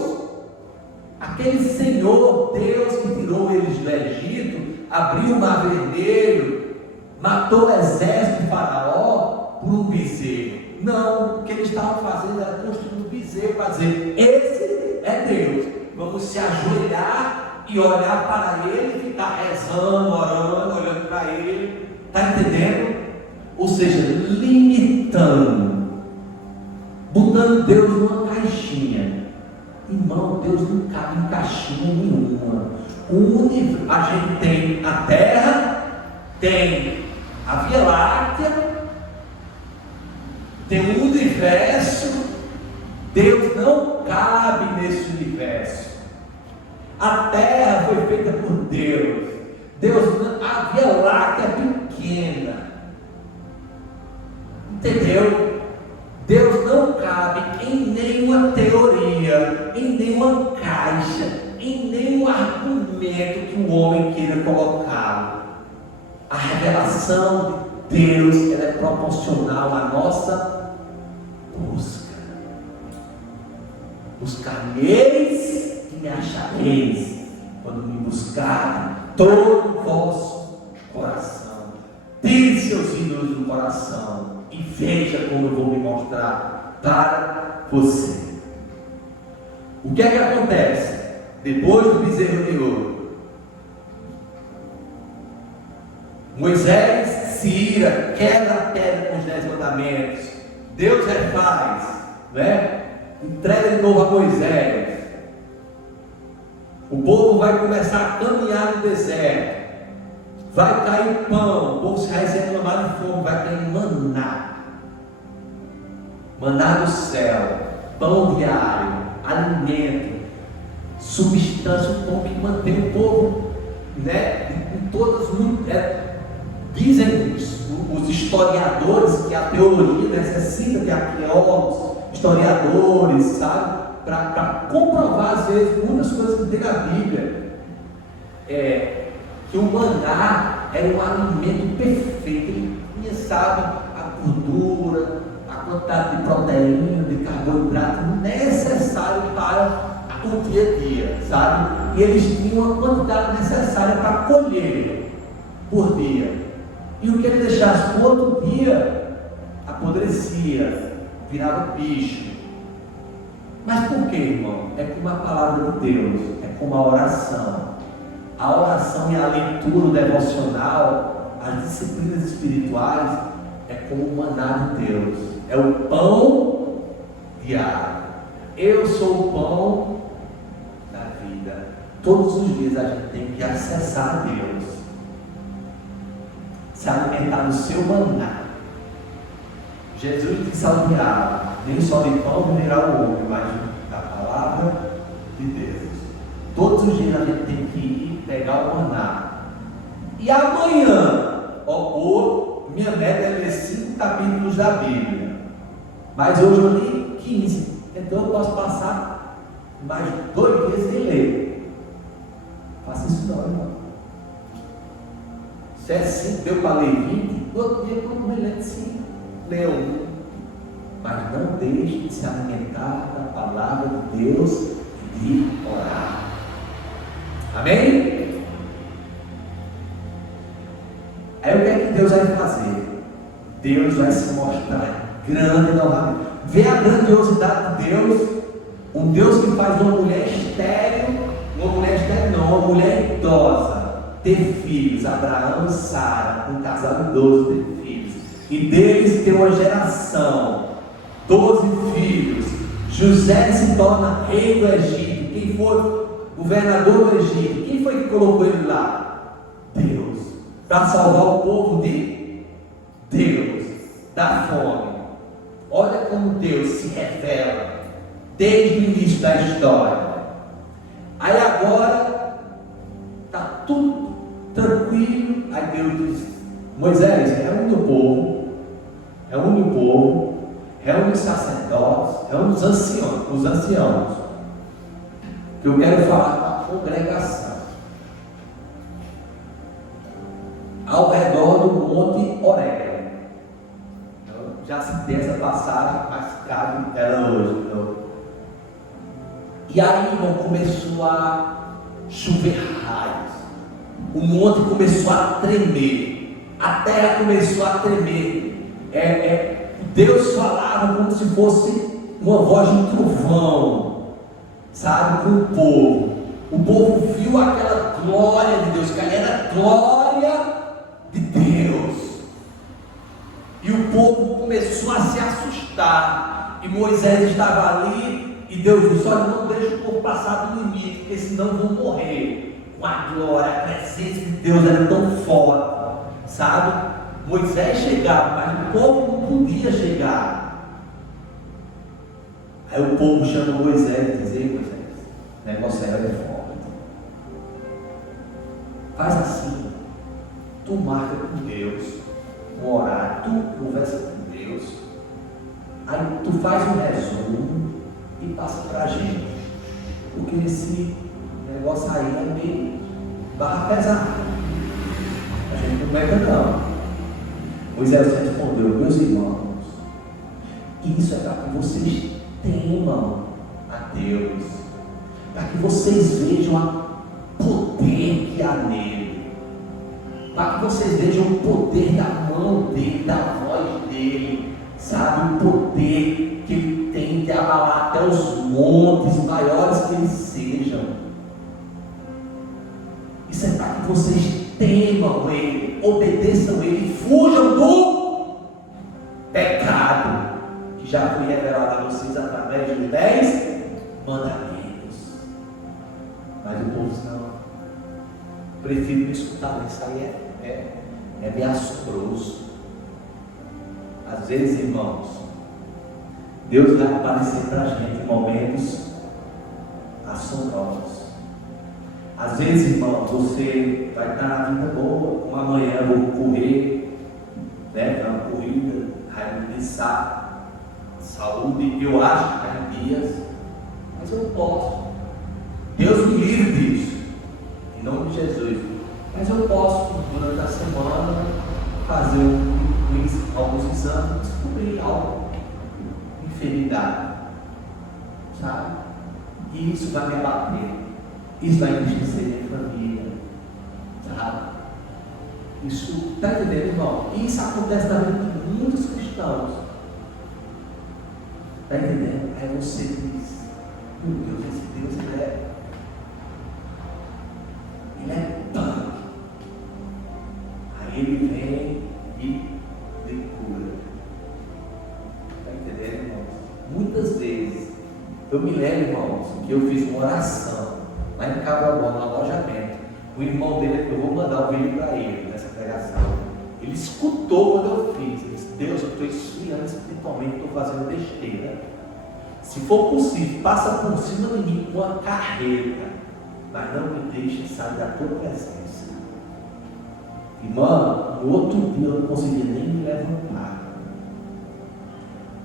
aquele Senhor Deus que tirou eles do Egito, abriu o mar vermelho, matou o exército de Faraó por um bezerro. Não, o que eles estavam fazendo era construir um bezerro para dizer: esse é Deus, vamos se ajoelhar e olhar para ele, ficar rezando, orando, olhando para ele. Está entendendo? Ou seja, limitando, botando Deus numa caixinha. Irmão, Deus não cabe em caixinha nenhuma. A gente tem a Terra, tem a Via Láctea, tem o universo. Deus não cabe nesse universo. A Terra foi feita por Deus. A Via Láctea é pequena. Entendeu? Deus não cabe em nenhuma teoria, em nenhuma caixa, em nenhum argumento que o homem queira colocá-lo. A revelação de Deus, ela é proporcional à nossa busca. Buscar-me-eis e me achareis, quando me buscarem todo o vosso coração. Tire seus ídolos do coração e veja como eu vou me mostrar para você. O que é que acontece depois do bezerro de ouro? Moisés se ira, quebra a pedra com os 10 mandamentos. Deus refaz, né? Entrega de novo a Moisés. O povo vai começar a caminhar no deserto. Vai cair pão, o povo se vai reclamar de fome, vai cair maná. Maná do céu, pão diário, alimento, substância, o pão que mantém o povo, né? Em todas dizem os historiadores que a teologia necessita de arqueólogos, historiadores, sabe? Para comprovar às vezes muitas coisas que tem na Bíblia. Que o maná era um alimento perfeito, ele tinha, sabe, a gordura, a quantidade de proteína, de carboidrato necessário para o dia a dia, sabe? E eles tinham a quantidade necessária para colher por dia. E o que ele deixasse no outro dia apodrecia, virava bicho. Mas por que, irmão? É como a palavra de Deus, é como a oração. A oração e a leitura, o devocional, as disciplinas espirituais, é como o maná de Deus, é o pão diário. Eu sou o pão da vida. Todos os dias a gente tem que acessar a Deus, se alimentar do seu maná. Jesus disse ao diabo: nem só de pão viverá o homem, mas da palavra de Deus. Todos os dias a gente tem que ir pegar o maná. E amanhã, minha meta é ler 5 capítulos da Bíblia, mas hoje eu li 15, então eu posso passar mais 2 dias sem ler. Faça isso não, irmão. Se é 5, deu para ler 20, no outro dia quando me lê 5, leu 1. Mas não deixe de se alimentar da palavra de Deus e de orar. Amém? Aí o que é que Deus vai fazer? Deus vai se mostrar grande novamente. Vê a grandiosidade de Deus. Um Deus que faz uma mulher estéril, uma mulher idosa, ter filhos. Abraão e Sara, um casal idoso, ter filhos. E deles ter uma geração, 12 filhos. José se torna rei do Egito. Quem foi governador do Egito? Quem foi que colocou ele lá? Deus. Para salvar o povo de Deus da fome. Olha como Deus se revela desde o início da história. Aí agora está tudo tranquilo. Aí Deus diz: Moisés, reúne o povo, reúne os sacerdotes, reúne os anciãos, que eu quero falar para a congregação, ao redor do Monte Horebe. Eu já citei essa passagem, mas cabe ela hoje. E aí, irmão, começou a chover raios, o monte começou a tremer, a terra começou a tremer. Deus falava como se fosse uma voz de trovão, sabe, com o povo. O povo viu aquela glória de Deus, que era glória de Deus. E o povo começou a se assustar. E Moisés estava ali e Deus disse: olha, não deixa o povo passar do limite, porque senão vão morrer. Com a glória, a presença de Deus era tão forte, sabe? Moisés chegava, mas o povo não podia chegar. Aí o povo chama Moisés e diz: ei, Moisés, o negócio é forte. Faz assim, tu marca com Deus um horário, tu conversa com Deus, aí tu faz um resumo e passa para a gente, porque esse negócio aí é meio barra pesada, a gente não pega não. Moisés respondeu: meus irmãos, isso é para que vocês temam a Deus, para que vocês vejam o poder que há nele, para que vocês vejam o poder da mão dele, da voz dele, sabe, o poder que ele tem de abalar até os montes, maiores que eles sejam. Isso é para que vocês temam ele, obedeçam ele, fujam do pecado que já foi revelado a vocês através dos 10 mandamentos. Mas o povo disse: não, prefiro não escutar, isso aí é meio assombroso. Às vezes, irmãos, Deus vai aparecer para a gente em momentos assombrosos. Às vezes, irmão, você vai estar na vida boa, uma manhã eu vou correr, né, uma corrida, aí me saúde, eu acho que está em dias, mas eu não posso. Deus me livre disso, em nome de Jesus. Mas eu posso, durante a semana, fazer alguns exames, descobrir algo, enfermidade, sabe? E isso vai me abater. Isso vai enriquecer minha família, sabe? Isso, está entendendo, irmão? Isso acontece na vida de muitos cristãos. Está entendendo? Aí você diz: meu Deus, esse Deus, ele é punk. Aí ele vem e cura. Está entendendo, irmãos? Muitas vezes, eu me lembro, irmãos, que eu fiz uma oração lá em Cabrobó, no alojamento. O irmão dele, eu vou mandar o vídeo para ele, nessa pregação. Ele escutou quando eu fiz. Ele disse: Deus, eu estou esfriando espiritualmente, estou fazendo besteira. Se for possível, passa por cima de mim com uma carreta, mas não me deixe sair da tua presença. Irmão, no outro dia eu não conseguia nem me levantar.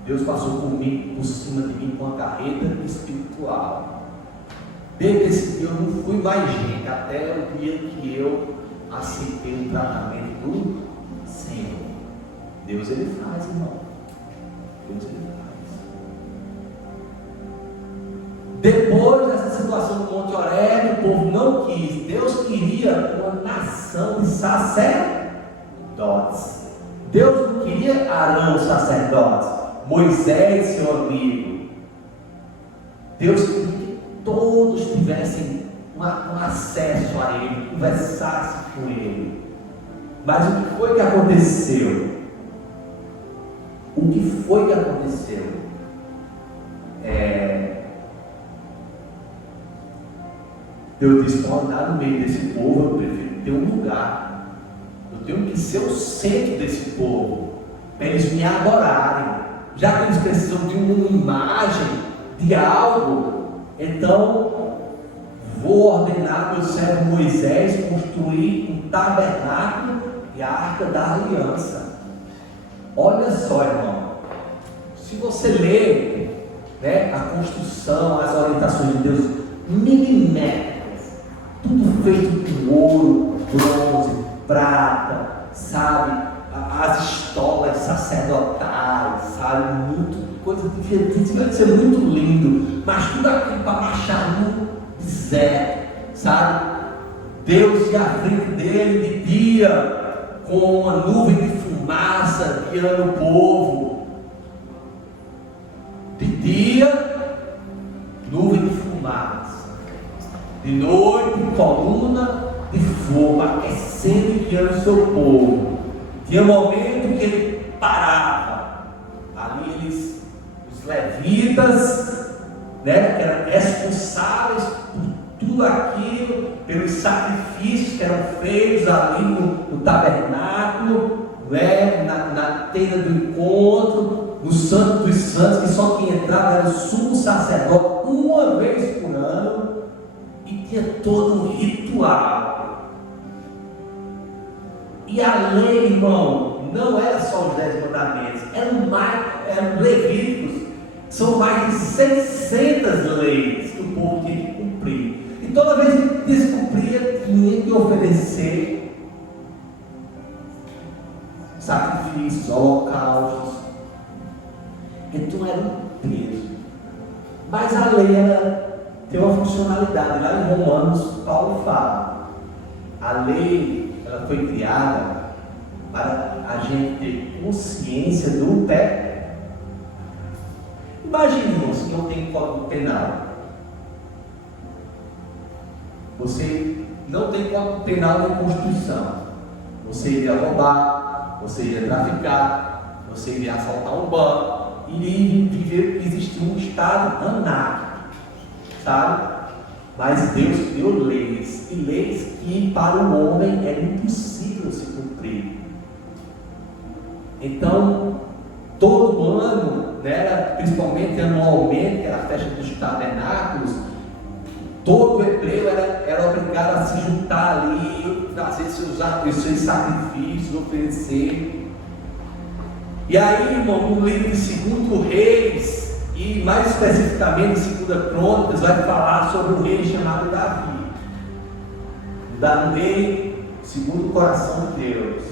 Deus passou por cima de mim com uma carreta espiritual. Desde esse dia eu não fui mais gente, até o dia que eu aceitei o tratamento do Senhor. Deus, ele faz, irmão. Deus, ele faz. Depois dessa situação do Monte Horebe, o povo não quis. Deus queria uma nação de sacerdotes. Deus não queria Arão, sacerdote, Moisés, seu amigo. Deus queria que todos tivessem um acesso a ele, conversassem com ele. Mas o que foi que aconteceu? O que foi que aconteceu? Deus disse: para andar no meio desse povo, eu prefiro ter um lugar. Eu tenho que ser o centro desse povo, para eles me adorarem. Já que eles precisam de uma imagem, de algo, então vou ordenar meu servo Moisés construir um tabernáculo e a arca da aliança. Olha só, irmão, se você ler, né, a construção, as orientações de Deus, milimétricas, tudo feito com ouro, bronze, prata, sabe, as estolas sacerdotais, sabe, muito coisa diferente, vai ser muito lindo, mas tudo aquilo para marchar no deserto, sabe? Deus ia à frente dele de dia, com uma nuvem de fumaça guiando o povo. De dia, nuvem de fumaça. de noite, coluna de fogo, aquecendo e guiando o seu povo. Tinha um momento que ele parava. Ali eles, os levitas, né, que eram responsáveis por tudo aquilo, pelos sacrifícios que eram feitos ali no tabernáculo, né, na tenda do encontro, no Santo dos Santos, que só quem entrava era o sumo sacerdote uma vez por ano, e tinha todo um ritual. E a lei, irmão, não era só os 10 mandamentos, eram levíticos, são mais de 600 leis que o povo tinha que cumprir. E toda vez que descumpria, tinha que oferecer sacrifícios, holocaustos. Então era um peso. Mas a lei tem uma funcionalidade. Lá em Romanos, Paulo fala: a lei ela foi criada para a gente ter consciência do pecado. Imaginemos que não tem código penal. Você não tem código penal na Constituição. Você iria roubar, você iria traficar, você iria assaltar um banco, iria viver que existia um estado anárquico, sabe? Mas Deus criou leis, e leis que para o homem é impossível se cumprir. Então, todo ano, né, principalmente anualmente, que era a festa dos tabernáculos, todo hebreu era obrigado a se juntar ali, trazer seus sacrifícios, oferecer. E aí, irmão, no livro de 2 Reis, e mais especificamente em 2 Crônicas, vai falar sobre um rei chamado Davi. Um rei segundo o coração de Deus.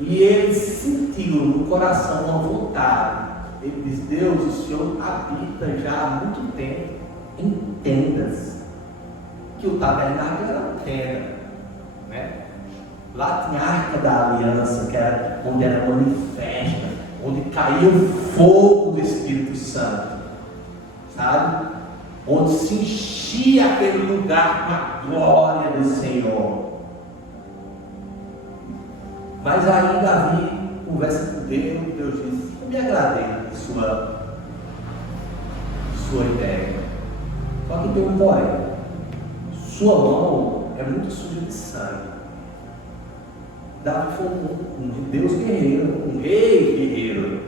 E ele sentiu no coração uma vontade. Ele diz: Deus, o Senhor habita já há muito tempo em tendas. Que o tabernáculo era uma tenda, né? Lá tinha a Arca da Aliança, que era onde era manifesta, onde caía o fogo do Espírito Santo, sabe? Onde se enchia aquele lugar com a glória do Senhor. Mas aí Davi conversa com Deus, e Deus diz: eu me agradei de sua ideia. Só que tem um porém: sua mão é muito suja de sangue. Davi foi um Deus guerreiro, um rei guerreiro.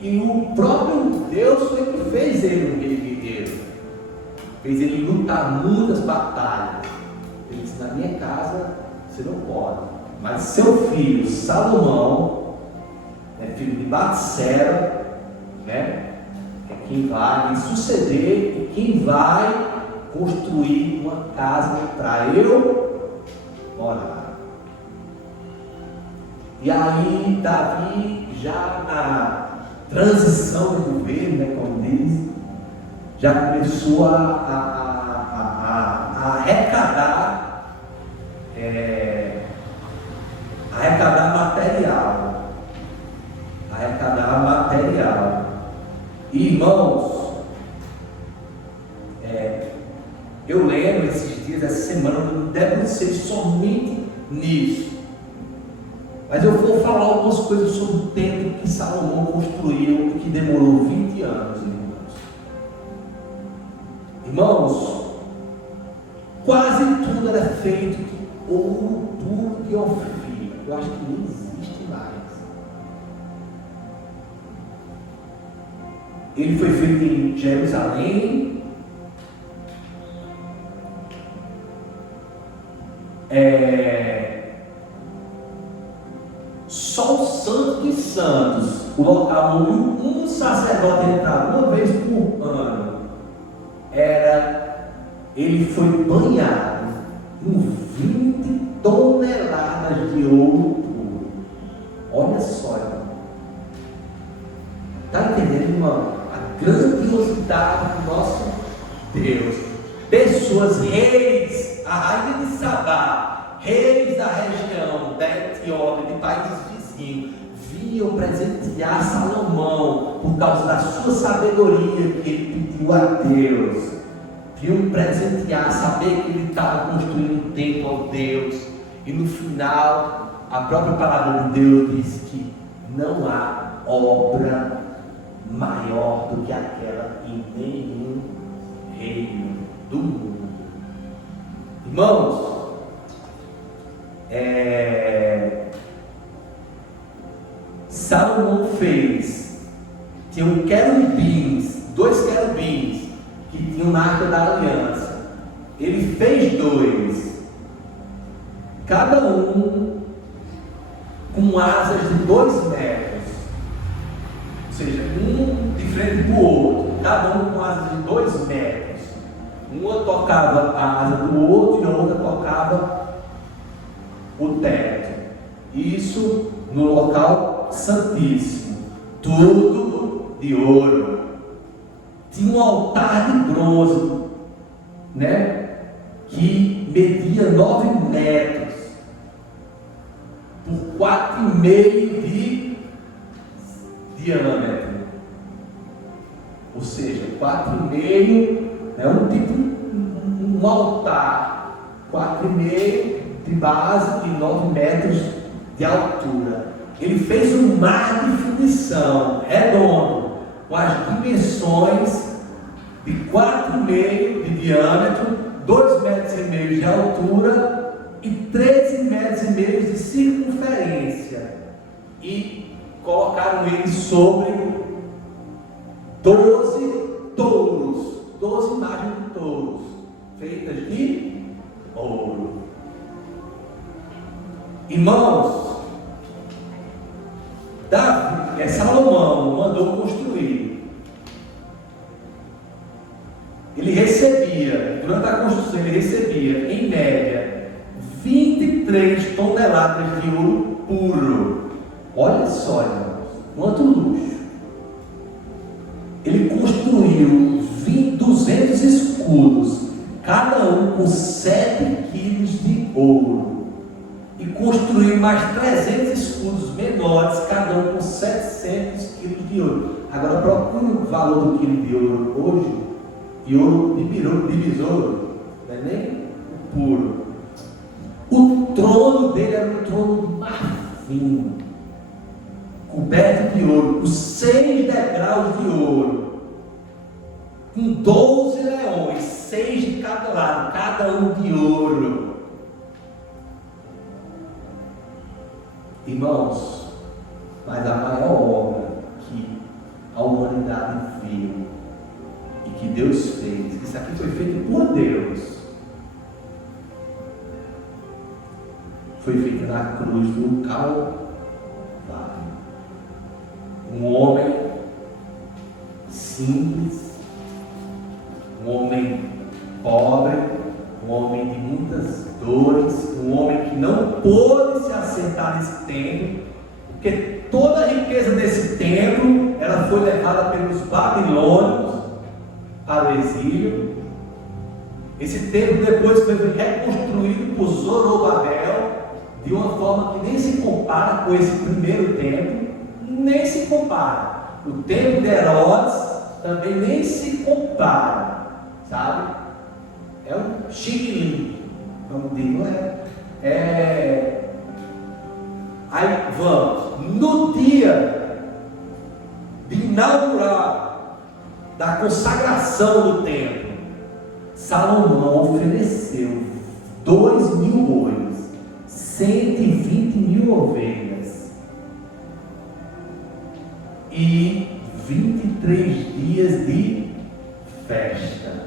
E o próprio Deus foi que fez ele um rei guerreiro. Fez ele lutar muitas batalhas. Ele disse: na minha casa você não pode. Mas seu filho Salomão, filho de Batseba, né, é quem vai me suceder e quem vai construir uma casa para eu morar. E aí Davi, já na transição do governo, né, como diz, já começou a arrecadar material. Irmãos, eu lembro esses dias, essa semana, eu não debrucei somente nisso, mas eu vou falar algumas coisas sobre o templo que Salomão construiu, que demorou 20 anos, irmãos. Quase tudo era feito de ouro puro de Ofir. Eu acho que não existe mais. Ele foi feito em Jerusalém, só o Santo dos Santos, o local onde um sacerdote entrava uma vez por ano, ele foi banhado com 20 toneladas de ouro puro. Olha só, irmão. Está entendendo, irmão? A grandiosidade do nosso Deus. Pessoas, reis, a rainha de Sabá, reis da região da Etiópia, de países vizinhos, vinham presentear Salomão por causa da sua sabedoria que ele pediu a Deus. queriam presentear, saber que ele estava construindo um templo ao Deus. E no final, a própria palavra de Deus diz que não há obra maior do que aquela em nenhum reino do mundo. Irmãos, Salomão fez, tinha dois querubins que tinham na Arca da Aliança. Ele fez dois, cada um com asas de 2 metros, ou seja, um de frente para o outro, cada um com asas de 2 metros. Uma tocava a asa do outro e a outra tocava o teto. Isso no local santíssimo, tudo de ouro. Tinha um altar de bronze, que media 9 metros por 4,5 de diâmetro, ou seja, 4,5 um altar, 4,5 de base e 9 metros de altura. Ele fez um mar de fundição redondo, com as dimensões de 4,5 de diâmetro, 2,5 metros de altura e 13,5 metros de circunferência, e colocaram ele sobre 12 touros, 12 imagens de touros, feitas de ouro. Irmãos, Salomão mandou construir. Ele recebia, durante a construção, em média, 23 toneladas de ouro puro. Olha só, irmãos, quanto luxo. Ele construiu 200 escudos, cada um com 7 quilos de ouro. E construiu mais 300 escudos menores, cada um com 700 quilos de ouro. Agora procure o valor do quilo de ouro hoje, de ouro de besouro, não é nem o puro. O trono dele era um trono de marfim, coberto de ouro, com 6 degraus de ouro, com 12 leões, 6 de cada lado, cada um de ouro. Irmãos, mas a maior obra que a humanidade viu e que Deus fez, isso aqui foi feito por Deus, foi feito na cruz do Calvário. Um homem simples, um homem pobre, um homem de muitas dores, um homem que não pôde se assentar nesse templo, porque toda a riqueza desse templo, ela foi levada pelos babilônios para o exílio. Esse templo depois foi reconstruído por Zorobabel, de uma forma que nem se compara com esse primeiro templo, nem se compara. O templo de Herodes também nem se compara, sabe? É um chiquilinho, vamos dizer, não é? Aí vamos, no dia de inaugurar da consagração do templo, Salomão ofereceu 2.000 bois, 120.000 ovelhas e 23 dias de festa.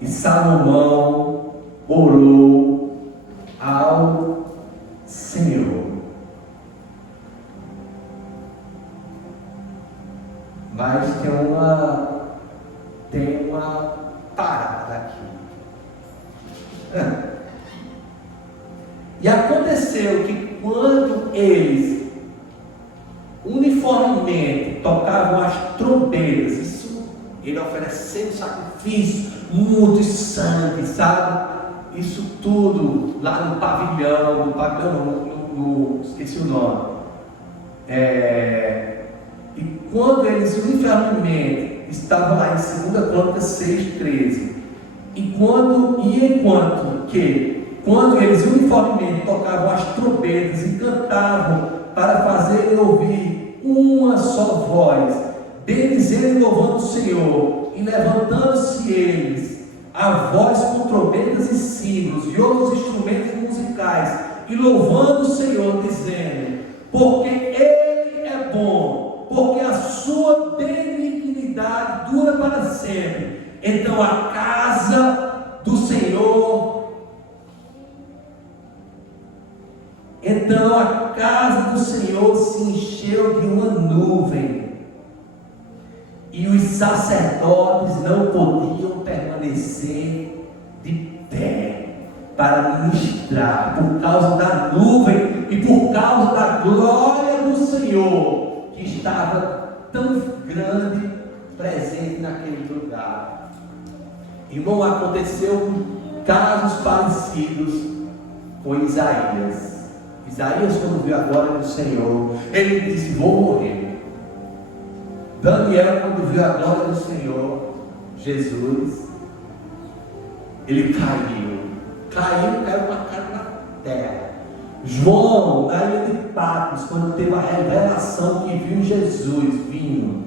E Salomão orou ao Senhor. Mas tem uma parada aqui. E aconteceu que quando eles uniformemente tocavam as trombetas, isso, ele oferecendo sacrifício, muito sangue, sabe? Isso tudo lá no pavilhão, esqueci o nome. E quando eles uniformemente estavam lá em 2 Crônicas 6,13, Quando eles uniformemente tocavam as trombetas e cantavam para fazerem ouvir uma só voz, bendizendo e louvando o Senhor, e levantando-se eles a voz com trombetas e sinos e outros instrumentos musicais, e louvando o Senhor, dizendo: porque Ele é bom, porque a sua benignidade dura para sempre. Então a casa do Senhor se encheu de uma nuvem, e os sacerdotes não podiam permanecer de pé para ministrar, por causa da nuvem e por causa da glória do Senhor, que estava tão grande presente naquele lugar. Irmão, aconteceu casos parecidos com Isaías. Isaías, quando viu a glória do Senhor, ele disse: vou morrer. Daniel, quando viu a glória do Senhor, Jesus, ele caiu com a cara na terra. João, na ilha de Patmos, quando teve a revelação que viu Jesus vindo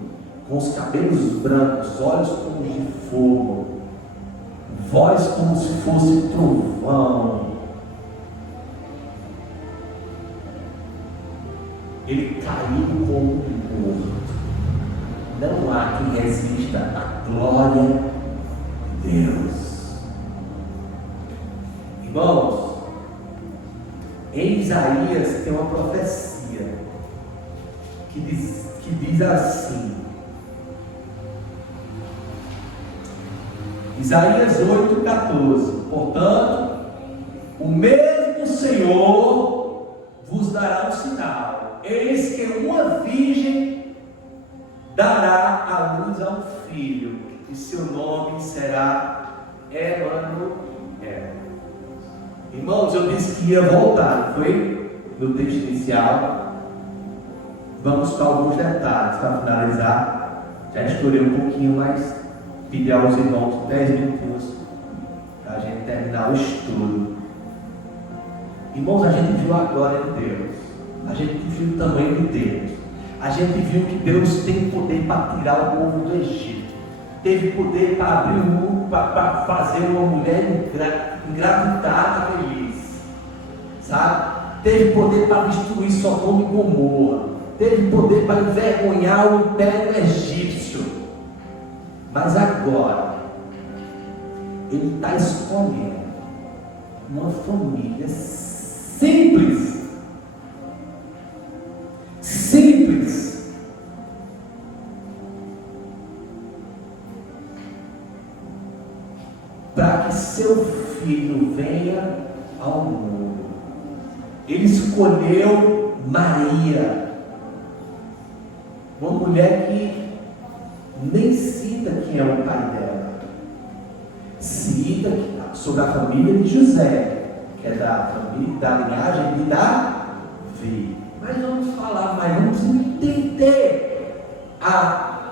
com os cabelos brancos, olhos como de fogo, voz como se fosse trovão, ele caiu como morto. Não há quem resista à glória de Deus. Irmãos, em Isaías tem uma profecia que diz assim, Isaías 8,14: portanto, o mesmo Senhor vos dará um sinal, eis que uma virgem dará à luz a um filho, e seu nome será Emanuel. Irmãos, eu disse que ia voltar, foi no texto inicial. Vamos para alguns detalhes para finalizar. Já estourei um pouquinho, mas pedir aos irmãos 10 minutos para a gente terminar o estudo. Irmãos, a gente viu a glória de Deus, a gente viu o tamanho de Deus, a gente viu que Deus tem poder para tirar o povo do Egito, teve poder para abrir o mundo, para fazer uma mulher engravidada feliz, sabe? Teve poder para destruir Sodoma e Gomorra, teve poder para envergonhar o império egípcio. Mas agora Ele está escolhendo uma família simples, para que seu filho venha ao mundo. Ele escolheu Maria, uma mulher que nem cita quem é o pai dela, cita sobre a família de José, que é da família, da linhagem de Davi. Mas vamos falar mais, vamos entender a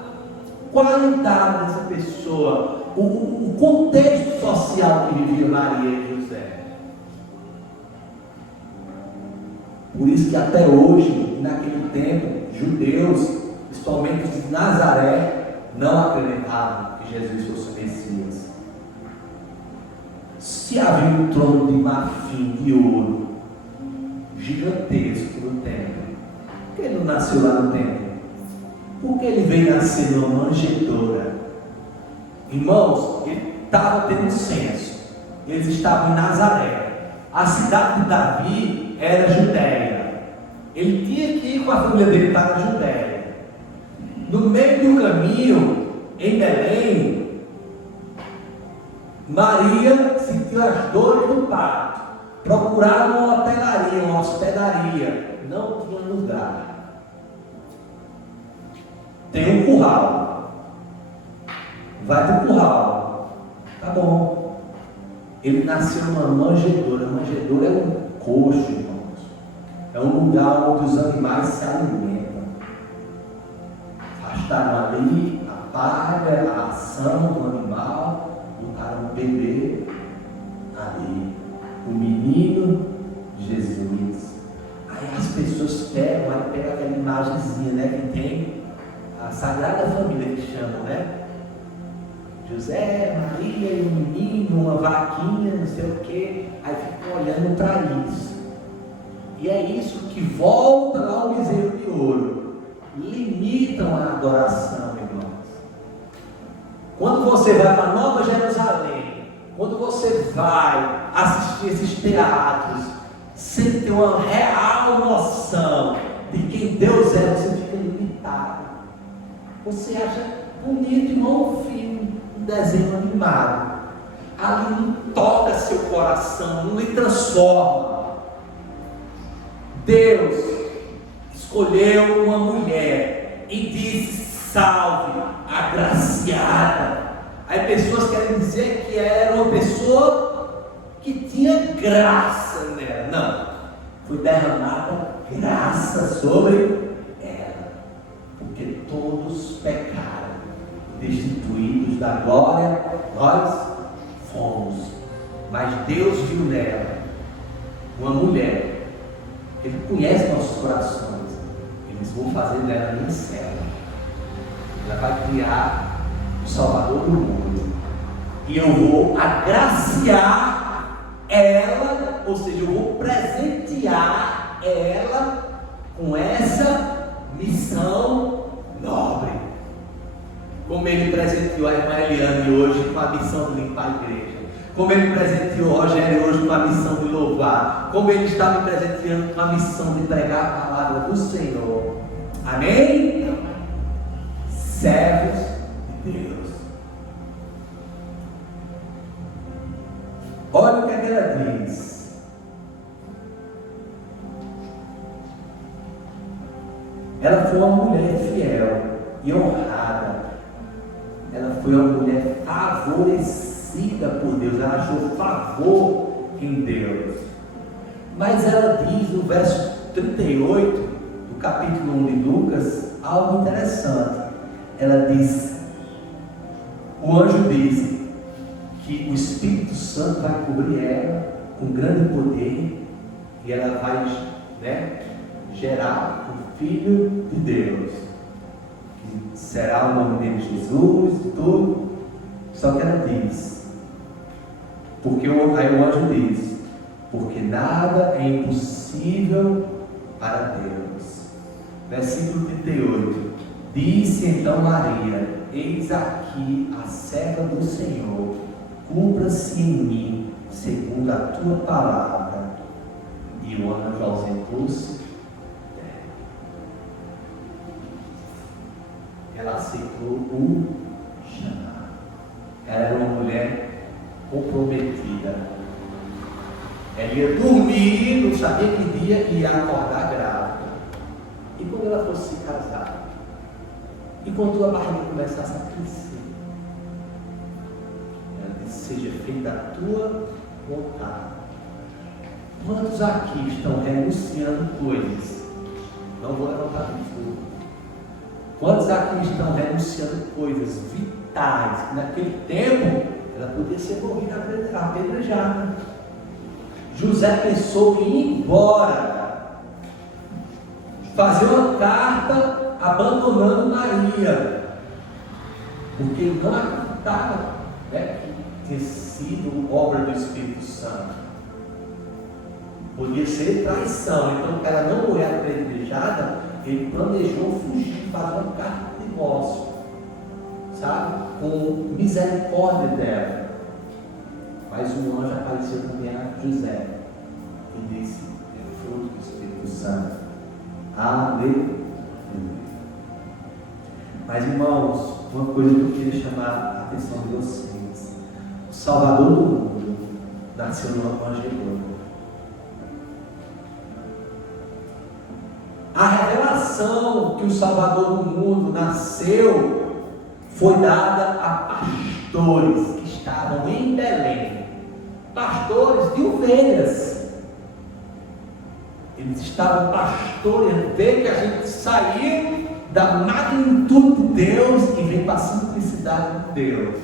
qualidade dessa pessoa, o contexto social que vivia Maria e José. Por isso que até hoje, naquele tempo, judeus, principalmente os de Nazaré, não acreditavam que Jesus fosse o Messias. Se havia um trono de marfim, de ouro, gigantesco no templo, por que ele não nasceu lá no templo? Por que ele veio nascer numa manjedoura? Irmãos, ele estava tendo censo, eles estavam em Nazaré, a cidade de Davi era Judéia, ele tinha que ir com a família dele para a Judéia. No meio do caminho, em Belém, Maria sentiu as dores do parto, procurava uma hotelaria, uma hospedaria, não tinha lugar. Tem um curral, vai para o curral, tá bom. Ele nasceu numa manjedoura. Manjedoura é um coxo, irmãos, é um lugar onde os animais se alimentam. Afastaram ali a palha, a ação do animal, botaram bebê ali, o menino Jesus. Aí as pessoas pegam aquela imagenzinha, né, que tem a Sagrada Família que chamam, né? José, Maria e um menino, uma vaquinha, não sei o quê. Aí ficam olhando para isso. E é isso que volta lá ao bezerro de ouro. Limitam a adoração, irmãos. Quando você vai para Nova Jerusalém, quando você vai assistir esses teatros, sem ter uma real noção de quem Deus é, você fica limitado. Você acha bonito, igual um filme, um desenho animado. Ali não toca seu coração, não lhe transforma. Deus escolheu uma mulher e disse: salve, agraciada. Aí pessoas querem dizer que era uma pessoa que tinha graça nela. Não, foi derramada graça sobre ela, porque todos pecaram, destituídos da glória, nós fomos. Mas Deus viu nela uma mulher. Ele conhece nossos corações. Eles vão fazer dela minha serva. Ela vai criar o Salvador do mundo. E eu vou agraciar ela, ou seja, eu vou presentear ela com essa missão nobre. Como ele presenteou a irmã Eliane hoje com a missão de limpar a igreja. Como ele presenteou o Rogério hoje com a missão de louvar. Como ele está me presenteando com a missão de pregar a palavra do Senhor. Amém? Servos de Deus. Olha o que ela diz. Ela foi uma mulher fiel e honrada. Ela foi uma mulher favorecida por Deus. Ela achou favor em Deus. Mas ela diz no verso 38 do capítulo 1 de Lucas algo interessante. Ela diz, o anjo diz que o Espírito Santo vai cobrir ela com grande poder e ela vai, gerar o Filho de Deus, que será o nome dele Jesus e tudo. Só que ela diz, aí o anjo diz, porque nada é impossível para Deus. Versículo 38. Disse então Maria: eis aqui a serva do Senhor, cumpra-se em mim segundo a tua palavra. E o anjo ausentou-se. Ela aceitou o chamado. Ela era uma mulher comprometida. Ela ia dormir, não sabia que dia ia acordar grávida. E quando ela fosse se casar, e quando a barriga começasse a crescer, ela disse: seja feita a tua vontade. Quantos aqui estão renunciando coisas? Não vou levantar do fogo. Quantos aqui estão renunciando coisas vitais, que naquele tempo ela podia ser morrida apedrejada? José pensou em ir embora, fazer uma carta abandonando Maria, porque ele não acreditava que tinha sido obra do Espírito Santo. Podia ser traição. Então, para ela não morrer apedrejada, ele planejou fugir, fazer uma carta de divórcio, sabe, com misericórdia dela. Mas um anjo apareceu também a José e disse: é fruto do Espírito Santo. Aleluia. Mas, irmãos, uma coisa que eu queria chamar a atenção de vocês: o Salvador do mundo nasceu no Evangelho. A revelação que o Salvador do mundo nasceu foi dada a pastores que estavam em Belém, pastores de ovelhas. Eles estavam pastoreando, vê que a gente saiu da magnitude de Deus e vem para a simplicidade de Deus.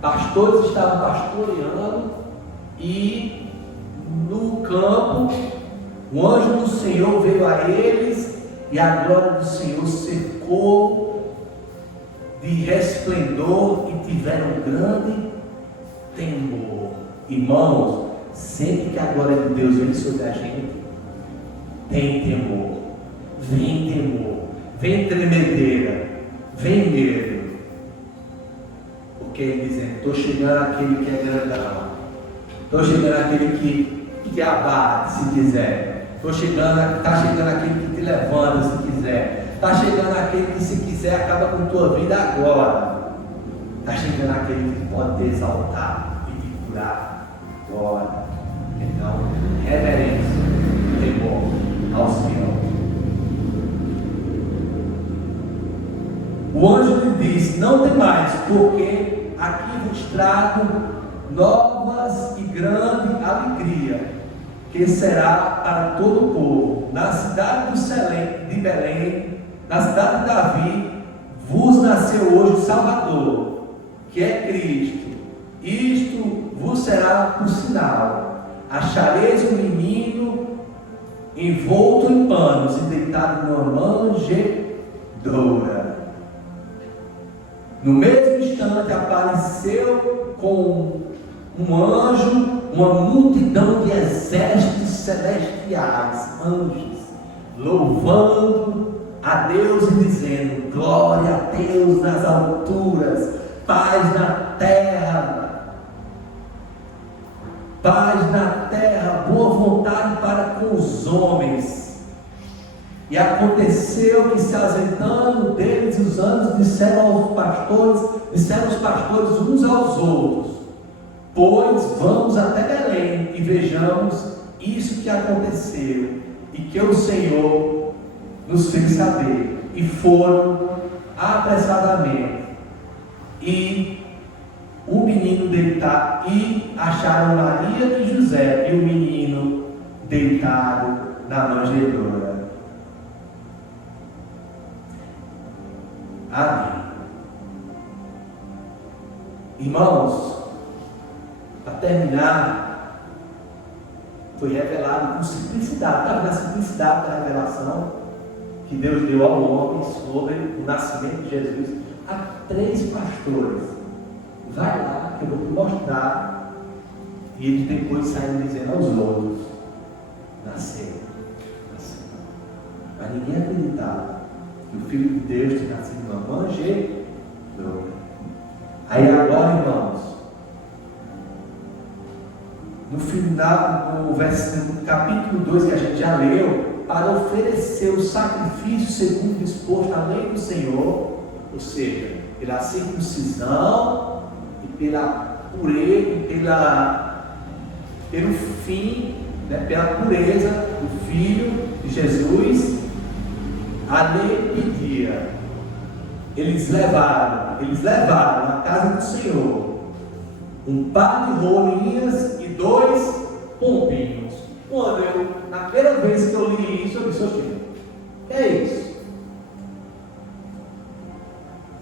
Pastores estavam pastoreando e no campo o anjo do Senhor veio a eles e a glória do Senhor cercou de resplendor e tiveram grande temor. Irmãos, sempre que a glória de Deus vem sobre a gente, tem temor, vem tremedeira, vem medo. Porque ele dizendo, estou chegando aquele que é grandão, estou chegando aquele que te abate se quiser, está chegando aquele que te levanta se quiser, está chegando aquele que se quiser acaba com tua vida agora, está chegando aquele que pode te exaltar e te curar agora. Então, reverência, temor ao Senhor. O anjo lhe disse, não temais, porque aqui vos trago novas e grande alegria, que será para todo o povo. Na cidade de Belém, na cidade de Davi, vos nasceu hoje o Salvador, que é Cristo. Isto vos será por sinal: achareis um menino envolto em panos e deitado numa manjedoura. No mesmo instante apareceu com um anjo, uma multidão de exércitos celestiais, anjos, louvando a Deus e dizendo: glória a Deus nas alturas, paz na terra, boa vontade para com os homens. E aconteceu que, se ausentando deles os anos, disseram os pastores uns aos outros: pois vamos até Belém e vejamos isso que aconteceu e que o Senhor nos fez saber. E foram apressadamente e o menino deitado, e acharam Maria e José e o menino deitado na manjedoura. Amém. Irmãos, para terminar, foi revelado com simplicidade, estava na simplicidade da revelação que Deus deu ao homem sobre o nascimento de Jesus a 3 pastores. Vai lá que eu vou te mostrar. E eles depois saíram dizendo aos outros: nasceu. Mas ninguém acreditava que o Filho de Deus tinha nascido numa manjedoura. Aí agora, irmãos, no final, no capítulo 2 que a gente já leu, para oferecer o sacrifício segundo disposto a lei do Senhor, ou seja, pela circuncisão e pela pureza, pelo fim, pela pureza do Filho de Jesus. A lei pedia, eles levaram à casa do Senhor um par de rolinhas e 2 pombinhos. Na primeira vez que eu li isso, eu disse: o que é isso?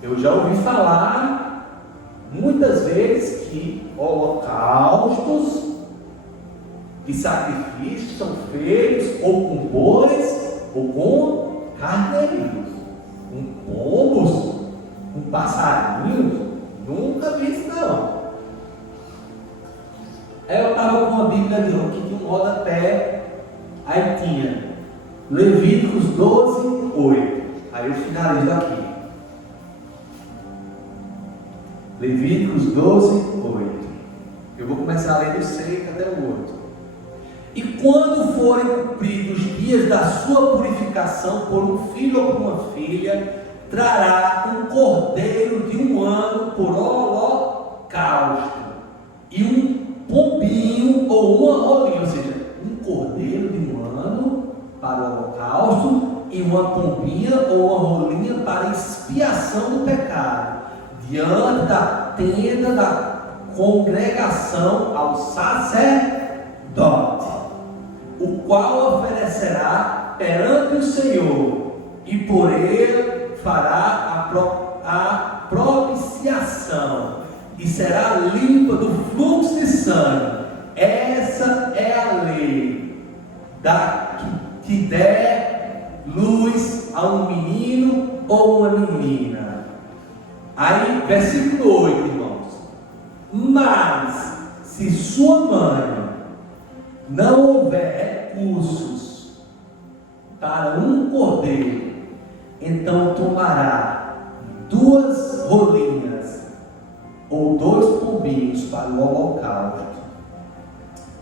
Eu já ouvi falar muitas vezes que holocaustos e sacrifícios são feitos ou com bois ou com carneirinhos, com pombos, com passarinhos. Nunca vi isso não. Aí eu estava com uma Bíblia ali, que tinha um rodapé, aí tinha Levíticos 12, 8. Aí eu finalizo aqui. Levíticos 12, 8. Eu vou começar a ler do 6 até o 8. E quando forem cumpridos os dias da sua purificação por um filho ou por uma filha, trará um cordeiro de 1 ano por holocausto, e um pombinho ou uma rolinha, ou seja, um cordeiro de 1 ano para o holocausto e uma pombinha ou uma rolinha para expiação do pecado, diante da tenda da congregação ao sacerdote, o qual oferecerá perante o Senhor, e por ele fará a propiciação, e será limpa do fluxo de sangue. Essa é a lei que der luz a um menino ou uma menina. Aí, versículo 8, irmãos. Mas, se sua mãe não houver recursos para um cordeiro, então tomará 2 rolinhas ou 2 pombinhos para o holocausto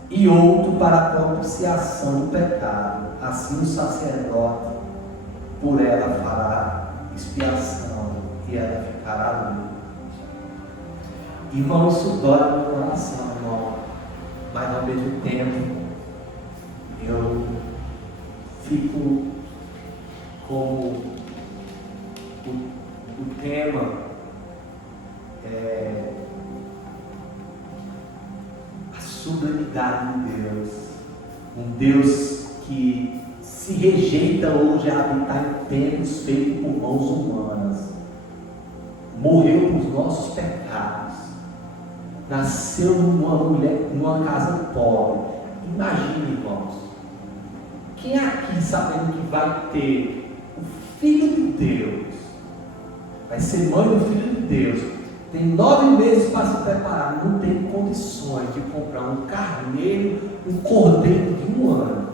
e outro para a propiciação do pecado. Assim o sacerdote por ela fará expiação e ela ficará limpa. Irmão, isso dói no meu coração, irmão, mas ao mesmo tempo eu fico com o tema a sublimidade de Deus, um Deus que se rejeita hoje a habitar em templos feitos por mãos humanas, morreu por nossos pecados, nasceu numa casa pobre. Imagine, irmãos, quem aqui sabendo que vai ter o Filho de Deus, vai ser mãe do Filho de Deus, tem 9 meses para se preparar, não tem condições de comprar um carneiro, um cordeiro de 1 ano.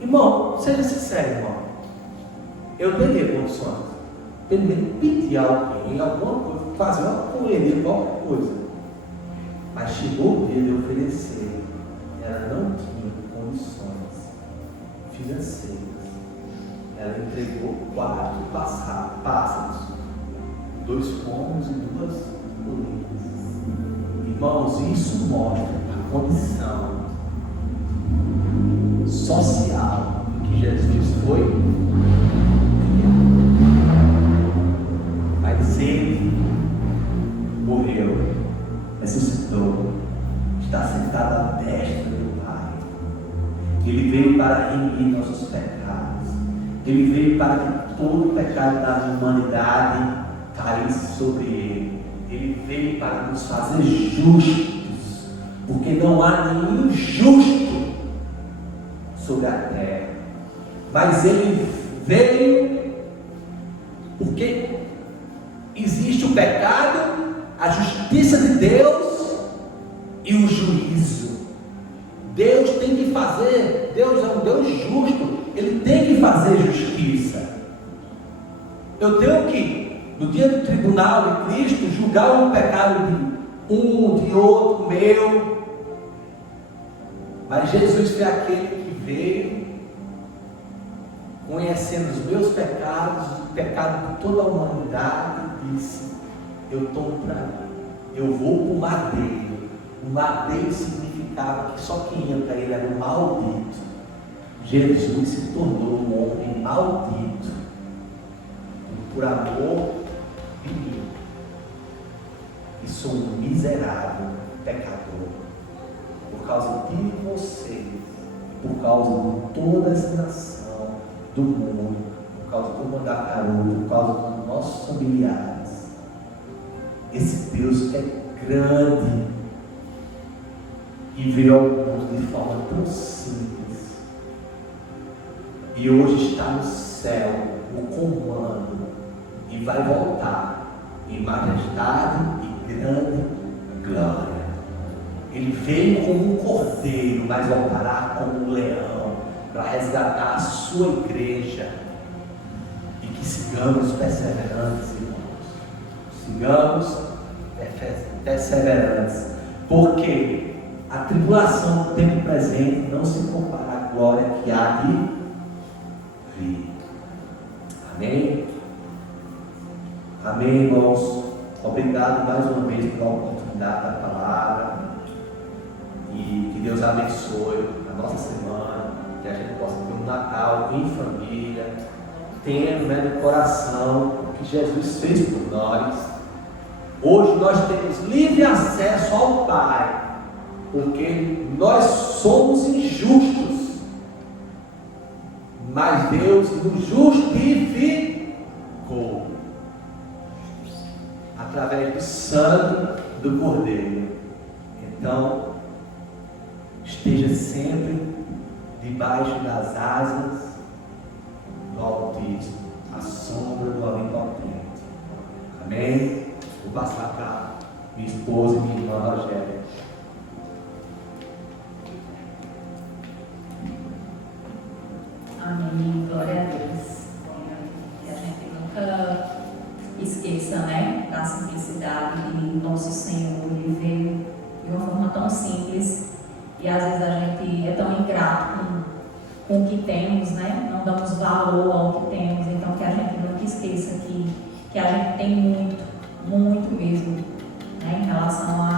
Irmão, seja sincero, irmão, eu teria condições, pelo menos pedir a alguém alguma coisa, fazer uma correria, qualquer coisa, mas chegou o dia de oferecer, ela não tinha condições financeiras, ela entregou 4 pássaros, 2 pombos e 2 rolinhas. Irmãos, isso mostra a condição social em que Jesus foi criado. Mas ele morreu, ressuscitou, está sentado à destra do Pai. Ele veio para remir nossos pecados. Ele veio para que todo o pecado da humanidade caísse sobre ele. Ele veio para nos fazer justos, porque não há nenhum justo sobre a terra. Mas ele veio porque existe o pecado, a justiça de Deus e o juízo. Deus tem que fazer, Deus é um Deus justo, ele tem que fazer justiça. Eu tenho que, no dia do tribunal de Cristo, julgar o pecado de um, de outro, meu. Mas Jesus foi aquele que veio, conhecendo os meus pecados, o pecado de toda a humanidade, e disse: eu tomo para mim, eu vou para o madeiro. O madeiro significava que só quem ia para ele era o maldito. Jesus se tornou um homem maldito, por amor de mim, e sou um miserável pecador, por causa de vocês, por causa de toda essa nação, do mundo, por causa do Mandacaru, por causa dos nossos familiares. Esse Deus é grande e veio ao mundo de forma tão simples, e hoje está no céu, no comando, e vai voltar em majestade e grande glória. Ele veio como um cordeiro, mas voltará como um leão, para resgatar a sua igreja. E que sigamos perseverantes, irmãos. Sigamos perseverantes, porque a tribulação do tempo presente não se compara à glória que há de vir. Amém? Amém, irmãos. Obrigado mais uma vez pela oportunidade da palavra. E que Deus abençoe a nossa semana. Que a gente possa ter um Natal em família, tendo no coração o que Jesus fez por nós. Hoje nós temos livre acesso ao Pai, porque nós somos injustos, mas Deus nos justificou através do sangue do Cordeiro. Então, esteja sempre debaixo das asas do Altíssimo, à sombra do Onipotente. Amém? Vou passar para minha esposa e minha irmã Rogéria. Amém, glória a Deus. Que a gente nunca esqueça, né, da simplicidade de nosso Senhor. Ele veio de uma forma tão simples e às vezes a gente é tão ingrato com o que temos, né? Não damos valor ao que temos. Então que a gente nunca esqueça que a gente tem muito, muito mesmo, né, em relação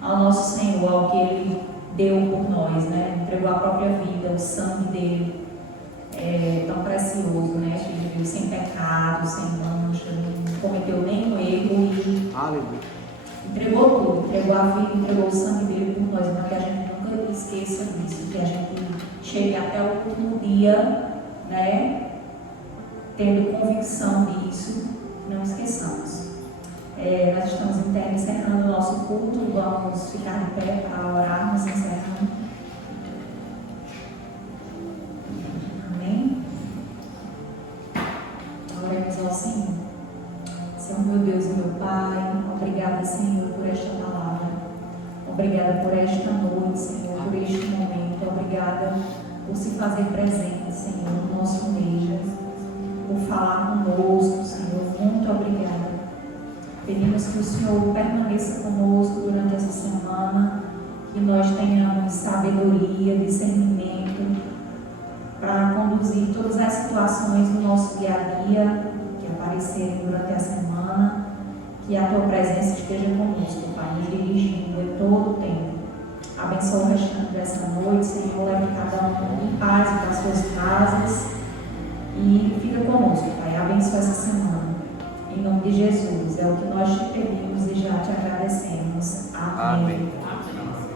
ao nosso Senhor, ao que Ele deu por nós, né? Entregou a própria vida, o sangue dele. Tão precioso, né? Que ele veio sem pecado, sem mancha, não cometeu nenhum erro e entregou tudo, entregou a vida, entregou o sangue dele por nós, para que a gente nunca esqueça disso, que a gente chegue até o último dia, né? Tendo convicção disso, não esqueçamos. Nós estamos encerrando o nosso culto, vamos ficar de pé para orarmos, encerrando. Oremos ao Senhor. Senhor, meu Deus e meu Pai, obrigada, Senhor, por esta palavra. Obrigada por esta noite, Senhor, por este momento. Obrigada por se fazer presente, Senhor, no nosso meio, por falar conosco, Senhor. Muito obrigada. Pedimos que o Senhor permaneça conosco durante essa semana, que nós tenhamos sabedoria, discernimento, para conduzir todas as situações do nosso dia a dia que aparecerem durante a semana, que a Tua presença esteja conosco, Pai, nos dirigindo em todo o tempo. Abençoa o restante dessa noite, Senhor, leve cada um em paz para as suas casas e fica conosco, Pai, abençoa essa semana. Em nome de Jesus, é o que nós te pedimos e já te agradecemos. Amém. Amém.